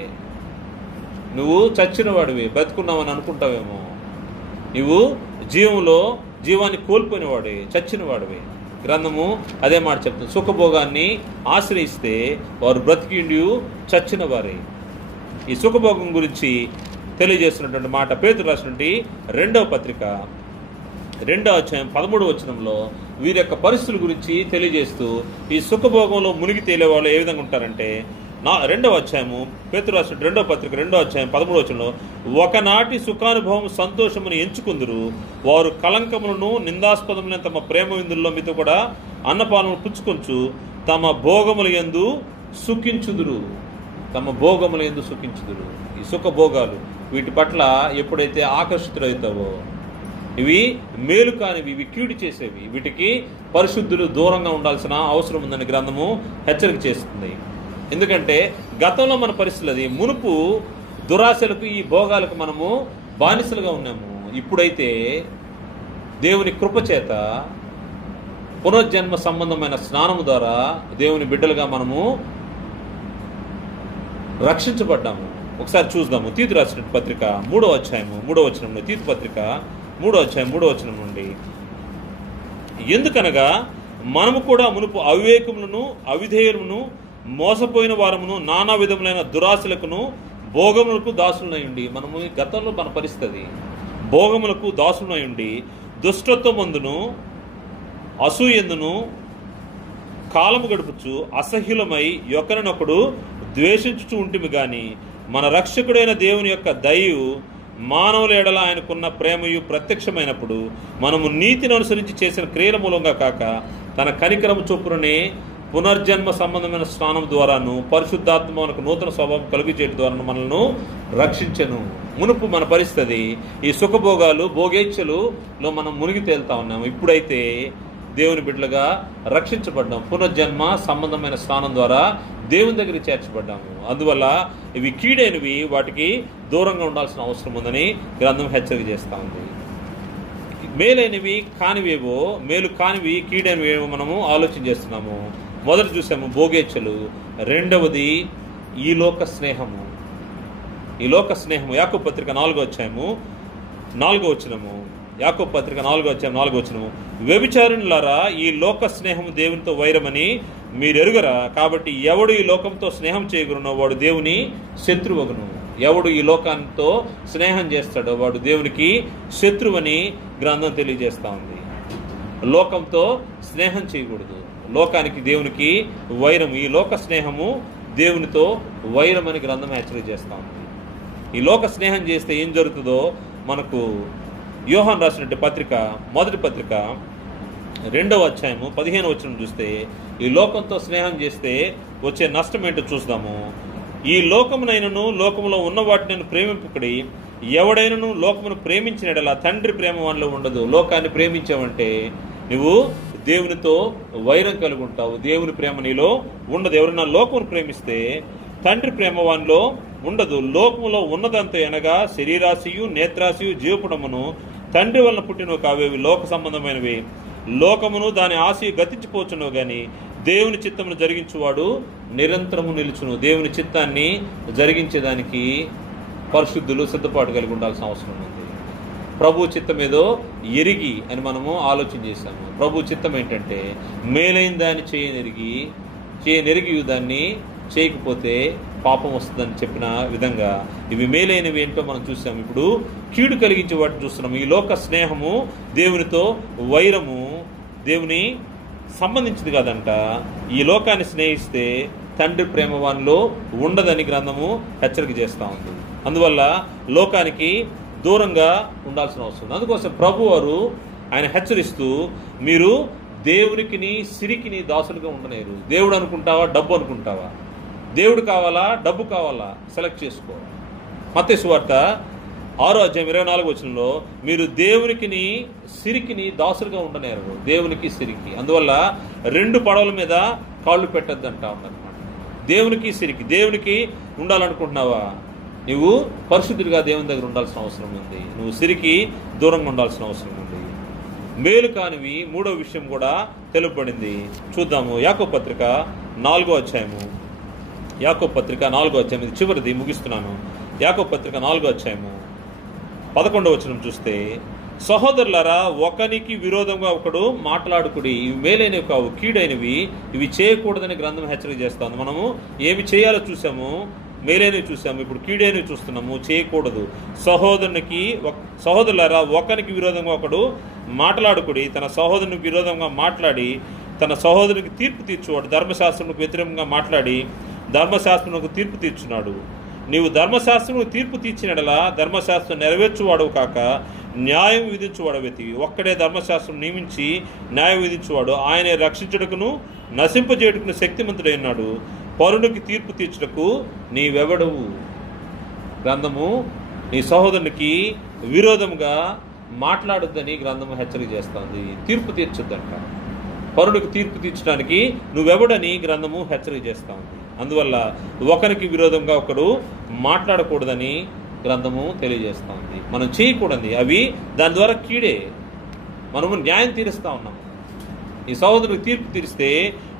నువ్వు చచ్చిన వాడివి, బ్రతుకున్నావని అనుకుంటావేమో. నువ్వు జీవంలో జీవాన్ని కోల్పోయిన వాడే, చచ్చిన వాడివే. గ్రంథము అదే మాట చెప్తుంది. సుఖభోగాన్ని ఆశ్రయిస్తే వారు బ్రతికిండి చచ్చిన వారే. ఈ సుఖభోగం గురించి తెలియజేస్తున్నటువంటి మాట పేతురు రాసినటువంటి 2వ పత్రిక 2వ అధ్యాయం 13వ వచనంలో వీరి యొక్క పరిస్థితుల గురించి తెలియజేస్తూ ఈ సుఖభోగంలో మునిగి తేలే వాళ్ళు ఏ విధంగా ఉంటారంటే 2వ అధ్యాయము పేతురు రాసిన 2వ పత్రిక 2వ అధ్యాయం 13వ వచనంలో, ఒకనాటి సుఖానుభవం సంతోషమును ఎంచుకుందురు, వారు కలంకములను నిందాస్పదములైన తమ ప్రేమ విందుల్లో మీతో కూడా అన్నపానములు పుచ్చుకొంచు తమ భోగముల యందు సుఖించుదురు. తమ భోగముల యందు సుఖించుదురు. ఈ సుఖభోగాలు వీటి పట్ల ఎప్పుడైతే ఆకర్షితులవుతావో, ఇవి మేలు కానివి, ఇవి కీడు చేసేవి, వీటికి పరిశుద్ధులు దూరంగా ఉండాల్సిన అవసరం ఉందని గ్రంథము హెచ్చరిక చేస్తుంది. ఎందుకంటే గతంలో మన పరిస్థితులు అది. మునుపు దురాశలకు, ఈ భోగాలకు మనము బానిసలుగా ఉన్నాము. ఇప్పుడైతే దేవుని కృపచేత పునర్జన్మ సంబంధమైన స్నానము ద్వారా దేవుని బిడ్డలుగా మనము రక్షించబడ్డాము. ఒకసారి చూద్దాము. తీతు రాసిన పత్రిక 3వ అధ్యాయము 3వ వచనం నుండి, తీతు పత్రిక 3వ అధ్యాయం 3వ వచనం నుండి, ఎందుకనగా మనము కూడా మునుపు అవివేకములను, అవిధేయులను, మోసపోయిన వారమును, నానా విధములైన దురాశలకును, భోగములకు దాసులనయుండి. మనము గతంలో మన పరిస్థితి భోగములకు దాసులనయుండి దుష్టత్వమందును అసూయందును కాలము గడుపుచు అసహ్యులమై ఒకరినొకడు ద్వేషించుచు ఉంటిమి గాని మన రక్షకుడైన దేవుని యొక్క దయయు మానవుల ఎడల ఆయనకున్న ప్రేమయు ప్రత్యక్షమైనప్పుడు మనము నీతిని అనుసరించి చేసిన క్రియల మూలంగా కాక తన కనికరము చొప్పుననే పునర్జన్మ సంబంధమైన స్నానం ద్వారాను పరిశుద్ధాత్మ మనకు నూతన స్వభావం కలిగించేటి ద్వారా మనల్ని రక్షించను. మునుపు మన పరిస్థితి ఈ సుఖభోగాలు, భోగేచ్ఛలలో మనం మునిగి తేలుతా ఉన్నాము. ఇప్పుడైతే దేవుని బిడ్డలుగా రక్షించబడ్డాము. పునర్జన్మ సంబంధమైన స్నానం ద్వారా దేవుని దగ్గరికి చేర్చబడ్డాము. అందువల్ల ఇవి కీడైనవి, వాటికి దూరంగా ఉండాల్సిన అవసరం ఉందని గ్రంథం హెచ్చరిక చేస్తూ ఉంది. మేలైనవి కానివేవో, మేలు కానివి కీడైనవి ఏవో మనము ఆలోచన చేస్తున్నాము. మొదటి చూసాము భోగేచ్ఛలు, రెండవది ఈ లోక స్నేహము. ఈ లోక స్నేహము యాకోబు పత్రిక 4వ అధ్యాయము 4వ వచనము. యాకోబు పత్రిక 4వ అధ్యాయం 4వ వచనము, వ్యభిచారులారా ఈ లోక స్నేహము దేవునితో వైరమని మీరెరుగరా, కాబట్టి ఎవడు ఈ లోకంతో స్నేహం చేయగునో వాడు దేవుని శత్రువగును. ఎవడు ఈ లోకంతో స్నేహం చేస్తాడో వాడు దేవునికి శత్రువని గ్రంథం తెలియజేస్తూ ఉంది. లోకంతో స్నేహం చేయకూడదు. లోకానికి దేవునికి వైరం. ఈ లోక స్నేహము దేవునితో వైరం అని గ్రంథం హెచ్చరిక చేస్తూ ఉంది. ఈ లోక స్నేహం చేస్తే ఏం జరుగుతుందో మనకు యోహాను రాసినట్టు పత్రిక, మొదటి పత్రిక 2వ అధ్యాయము 15వ వచనం చూస్తే ఈ లోకంతో స్నేహం చేస్తే వచ్చే నష్టం ఏంటో చూద్దాము. ఈ లోకమునైనను లోకములో ఉన్న వాటిని ప్రేమింపుకుడి, ఎవడైనను లోకమును ప్రేమించినడలా తండ్రి ప్రేమ వానిలో ఉండదు. లోకాన్ని ప్రేమించావంటే నువ్వు దేవునితో వైరం కలిగి ఉంటావు. దేవుని ప్రేమ నీలో ఉండదు. ఎవరైనా లోకమును ప్రేమిస్తే తండ్రి ప్రేమ వానిలో ఉండదు. లోకములో ఉన్నదంతా అనగా శరీరాశియు, నేత్రాశియు, జీవపుడమును తండ్రి వలన పుట్టినవి కావేవి లోక సంబంధమైనవి. లోకమును దాని ఆశయు గతించిపోచును గాని దేవుని చిత్తమును జరిగించువాడు నిరంతరము నిలుచును. దేవుని చిత్తాన్ని జరిగించేదానికి పరిశుద్ధులు సిద్ధపాటు కలిగి ఉండాల్సిన అవసరం ఉంది. ప్రభు చిత్తం ఏదో ఎరిగి అని మనము ఆలోచన చేశాము. ప్రభు చిత్తం ఏంటంటే మేలైన దాన్ని చేయనెరిగి దాన్ని చేయకపోతే పాపం వస్తుందని చెప్పిన విధంగా ఇవి మేలైనవి ఏంటో మనం చూసాము. ఇప్పుడు కీడు కలిగించే వాటిని చూస్తున్నాము. ఈ లోక స్నేహము దేవునితో వైరము దేవుని సంబంధించింది కాదంట. ఈ లోకాన్ని స్నేహిస్తే తండ్రి ప్రేమ వానిలో ఉండదని గ్రంథము హెచ్చరిక చేస్తూ ఉంది. అందువల్ల లోకానికి దూరంగా ఉండాల్సిన అవసరం ఉంది. అందుకోసం ప్రభు వారు ఆయన హెచ్చరిస్తూ, మీరు దేవునికిని సిరికిని దాసులుగా ఉండలేరు. దేవుడు అనుకుంటావా, డబ్బు అనుకుంటావా? దేవుడు కావాలా, డబ్బు కావాలా? సెలెక్ట్ చేసుకో. మత్తయి సువార్త 6వ అధ్యాయం 24వ వచనంలో మీరు దేవునికిని సిరికిని దాసులుగా ఉండలేరు. దేవునికి సిరికి. అందువల్ల 2 పడవల మీద కాళ్ళు పెట్టద్దంట అన్నమాట. దేవునికి సిరికి. దేవునికి ఉండాలనుకుంటున్నావా? నువ్వు పరిశుద్ధుడిగా దేవుని దగ్గర ఉండాల్సిన అవసరం ఉంది. నువ్వు సిరికి దూరంగా ఉండాల్సిన అవసరం ఉంది. మేలు కానివి 3వ విషయం కూడా తెలుపబడింది. చూద్దాము. యాకోబు పత్రిక 4వ అధ్యాయము. యాకోబు పత్రిక 4వ అధ్యాయం, ఇది చివరిది, ముగిస్తున్నాను. యాకోబు పత్రిక 4వ అధ్యాయము 11వ వచనం చూస్తే సహోదరులారా, ఒకనికి విరోధంగా ఒకడు మాట్లాడుకుడి, ఇవి మేలైనవి కావు, కీడైనవి, ఇవి చేయకూడదని గ్రంథం హెచ్చరిక చేస్తాను. మనము ఏమి చేయాలో చూసాము, మేలైనవి చూసాము, ఇప్పుడు కీడైనవి చూస్తున్నాము, చేయకూడదు. సహోదరులారా, ఒకనికి విరోధంగా ఒకడు మాట్లాడుకుడి, తన సహోదరునికి విరోధంగా మాట్లాడి తన సహోదరునికి తీర్పు తీర్చువాడు ధర్మశాస్త్రంకు వ్యతిరేకంగా మాట్లాడి ధర్మశాస్త్రంకు తీర్పు తీర్చున్నాడు. నీవు ధర్మశాస్త్రముకు తీర్పు తీర్చినడలా ధర్మశాస్త్రం నెరవేర్చువాడు కాక న్యాయం విధించువాడు వ్యక్తి. ఒక్కడే ధర్మశాస్త్రం నియమించి న్యాయం విధించువాడు, ఆయనే రక్షించుటకును నశింపజేయుటకును శక్తిమంతుడై ఉన్నాడు. పరునికి తీర్పు తీర్చుటకు నీవెవడవు. గ్రంథము నీ సహోదరునికి విరోధంగా మాట్లాడొద్దని గ్రంథము హెచ్చరిక చేస్తుంది. తీర్పు తీర్చొద్దంట. పరునికి తీర్పు తీర్చడానికి నువ్వెవడని గ్రంథము హెచ్చరిక చేస్తా ఉంది. అందువల్ల ఒకరికి విరోధంగా ఒకడు మాట్లాడకూడదని గ్రంథము తెలియజేస్తా ఉంది. మనం చేయకూడదు అవి, దాని ద్వారా కీడే. మనము న్యాయం తీరుస్తూ ఉన్నాము. ఈ సహోదరునికి తీర్పు తీరిస్తే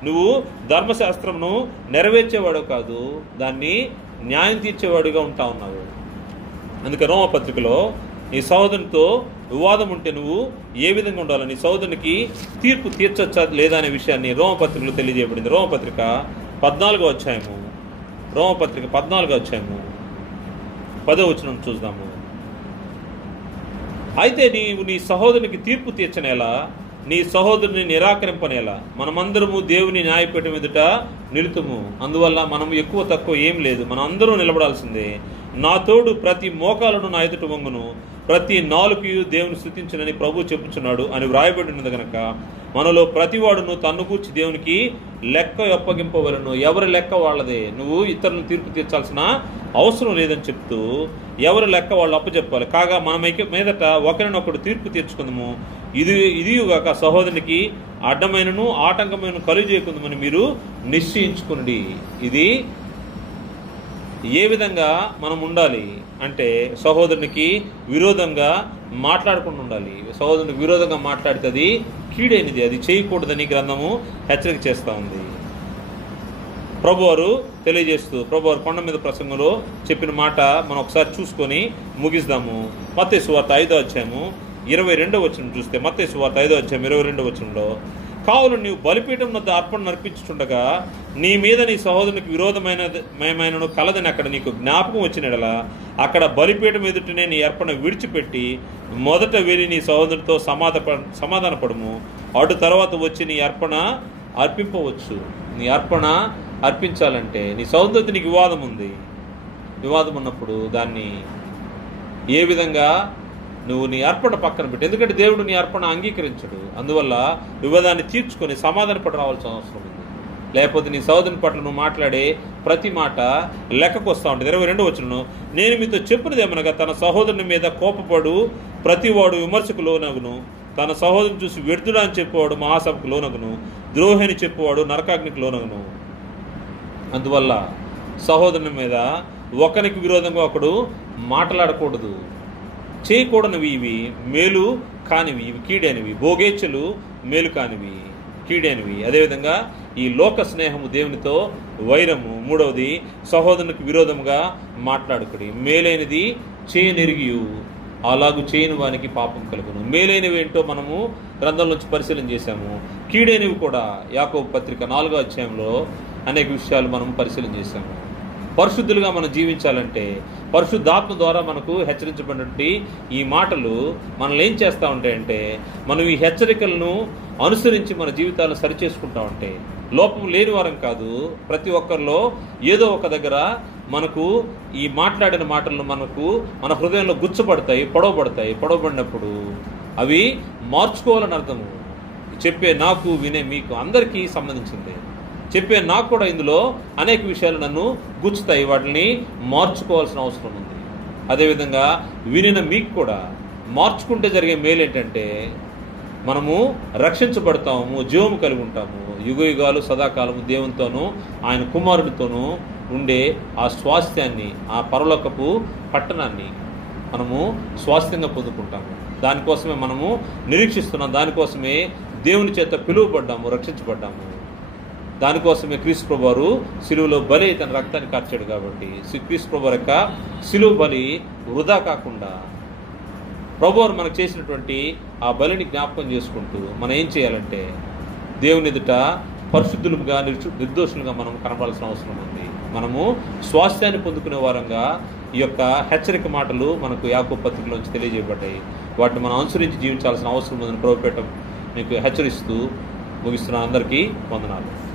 నువ్వు ధర్మశాస్త్రంను నెరవేర్చేవాడు కాదు, దాన్ని న్యాయం తీర్చేవాడుగా ఉంటా ఉన్నావు. అందుకే రోమపత్రికలో నీ సహోదరునితో వివాదం ఉంటే నువ్వు ఏ విధంగా ఉండాలి, నీ సహోదరునికి తీర్పు తీర్చొచ్చా లేదా అనే విషయాన్ని రోమపత్రికలో తెలియజేయబడింది. రోమపత్రిక 14వ అధ్యాయము, రోమపత్రిక 14వ అధ్యాయము 10వ వచనం చూద్దాము. అయితే నీవు నీ సహోదరునికి తీర్పు తీర్చనేలా, నీ సహోదరుని నిరాకరింపనేలా, మనమందరము దేవుని న్యాయపీఠం ఎదుట నిలుతుము. అందువల్ల మనం ఎక్కువ తక్కువ ఏం లేదు, మనం అందరూ నిలబడాల్సిందే. నా తోడు ప్రతి మోకాలను నా ఎదుట వంగును, ప్రతి నాలుకయు దేవుని స్తుతించునని ప్రభు చెప్పుచున్నాడు అని వ్రాయబడి ఉన్నది గనక మనలో ప్రతివాడును తన్ను గూర్చి దేవునికి లెక్క అప్పగింపవలను. ఎవరి లెక్క వాళ్ళదే. నువ్వు ఇతరులను తీర్పు తీర్చాల్సిన అవసరం లేదని చెప్తూ ఎవరి లెక్క వాళ్ళు అప్పచెప్పాలి. కాగా మనం మీదట ఒకరినొకడు తీర్పు తీర్చుకుందాము. ఇదిగాక సహోదరునికి అడ్డమైనను ఆటంకమైన కలుగు చేయకుందామని మీరు నిశ్చయించుకునండి. ఇది ఏ విధంగా మనం ఉండాలి అంటే సహోదరునికి విరోధంగా మాట్లాడకుండా ఉండాలి. సహోదరునికి విరోధంగా మాట్లాడితే అది కీడైనది, అది చేయకూడదని గ్రంథము హెచ్చరిక చేస్తూ ఉంది. ప్రభువారు తెలియజేస్తూ ప్రభువారు కొండ మీద ప్రసంగంలో చెప్పిన మాట మనం ఒకసారి చూసుకొని ముగిస్తాము. మత్తయి సువార్త 5వ అధ్యాయము 22వ వచనం చూస్తే, మత్తయి సువార్త 5వ అధ్యాయం 22వ వచనంలో, కావున నీవు బలిపీఠం వద్ద అర్పణ నర్పించుండగా నీ మీద నీ సహోదరునికి విరోధమైనను కలదని అక్కడ నీకు జ్ఞాపకం వచ్చినడలా అక్కడ బలిపీఠం ఎదుటనే నీ అర్పణ విడిచిపెట్టి మొదట వెళ్ళి నీ సహోదరునితో సమాధానపడము. అటు తర్వాత వచ్చి నీ అర్పణ అర్పింపవచ్చు. నీ అర్పణ అర్పించాలంటే నీ సహోదరునితో నీకు వివాదం ఉంది. వివాదం ఉన్నప్పుడు దాన్ని ఏ విధంగా నువ్వు నీ అర్పణ పక్కన పెట్టి, ఎందుకంటే దేవుడు నీ అర్పణ అంగీకరించడు. అందువల్ల వివాదాన్ని తీర్చుకొని సమాధానపడి రావాల్సిన అవసరం ఉంది. లేకపోతే నీ సహోదరుని పట్ల నువ్వు మాట్లాడే ప్రతి మాట లెక్కకు వస్తూ ఉంటుంది. 22వ వచనం, నేను మీతో చెప్పినది ఏమనగా తన సహోదరుని మీద కోపపడు ప్రతివాడు విమర్శకు లోనగును, తన సహోదరుని చూసి వ్యర్థుడా అని చెప్పేవాడు మహాసభకు లోనగును, ద్రోహి అని చెప్పేవాడు నరకాగ్నికి లోనగును. అందువల్ల సహోదరుని మీద ఒకరికి విరోధంగా ఒకడు మాట్లాడకూడదు. చేయకూడనివి ఇవి మేలు కానివి, ఇవి కీడైనవి. భోగేచ్ఛలు మేలు కానివి, కీడైనవి. అదేవిధంగా ఈ లోక స్నేహము దేవునితో వైరము. మూడవది సహోదరునికి విరోధముగా మాట్లాడుకుడి. మేలైనది చేయనెరిగియు అలాగూ చేయని వానికి పాపం కలుగును. మేలైనవి ఏంటో మనము గ్రంథం నుంచి పరిశీలన చేశాము. కీడైనవి కూడా యాకోబు పత్రిక 4వ అధ్యాయంలో అనేక విషయాలు మనం పరిశీలన చేశాము. పరిశుద్ధులుగా మనం జీవించాలంటే పరిశుద్ధాత్మ ద్వారా మనకు హెచ్చరించబడినటువంటి ఈ మాటలు మనల్ని ఏం చేస్తూ ఉంటాయంటే, మనం ఈ హెచ్చరికలను అనుసరించి మన జీవితాలను సరిచేసుకుంటా ఉంటే లోపం లేని వారం కాదు. ప్రతి ఒక్కరిలో ఏదో ఒక దగ్గర మనకు ఈ మాట్లాడిన మాటలను మనకు మన హృదయంలో గుచ్చబడతాయి, పొడవబడినప్పుడు అవి మార్చుకోవాలని అర్థము. చెప్పే నాకు, వినే మీకు, అందరికీ సంబంధించింది. చెప్పే నాకు కూడా ఇందులో అనేక విషయాలు నన్ను గుచ్చుతాయి, వాటిని మార్చుకోవాల్సిన అవసరం ఉంది. అదేవిధంగా వినిన మీకు కూడా మార్చుకుంటే జరిగే మేలు ఏంటంటే మనము రక్షించబడతాము, జీవము కలిగి ఉంటాము. యుగయుగాలు సదాకాలము దేవునితోనూ ఆయన కుమారుడితోనూ ఉండే ఆ స్వాస్థ్యాన్ని, ఆ పరలోకపు పట్టణాన్ని మనము స్వాస్థ్యంగా పొందుకుంటాము. దానికోసమే మనము నిరీక్షిస్తున్నాం, దానికోసమే దేవుని చేత పిలువబడ్డాము, రక్షించబడ్డాము. దానికోసమే క్రీస్తు ప్రభువారు సిలువలో బలి తన రక్తాన్ని కార్చాడు. కాబట్టి క్రీస్తు ప్రభువారి యొక్క సిలువ బలి వృధా కాకుండా ప్రభువారు మనకు చేసినటువంటి ఆ బలిని జ్ఞాపకం చేసుకుంటూ మనం ఏం చేయాలంటే దేవుని ఎదుట పరిశుద్ధులుగా నిర్దోషులుగా మనం కనబడాల్సిన అవసరం ఉంది. మనము స్వాస్థ్యాన్ని పొందుకునే వారంగా ఈ యొక్క హెచ్చరిక మాటలు మనకు యాకోబు పత్రికలోంచి తెలియజేయబడ్డాయి. వాటిని మనం అనుసరించి జీవించాల్సిన అవసరం ఉందని ప్రభుపేట మీకు హెచ్చరిస్తూ ముగిస్తున్నాను. అందరికీ వందనాలు.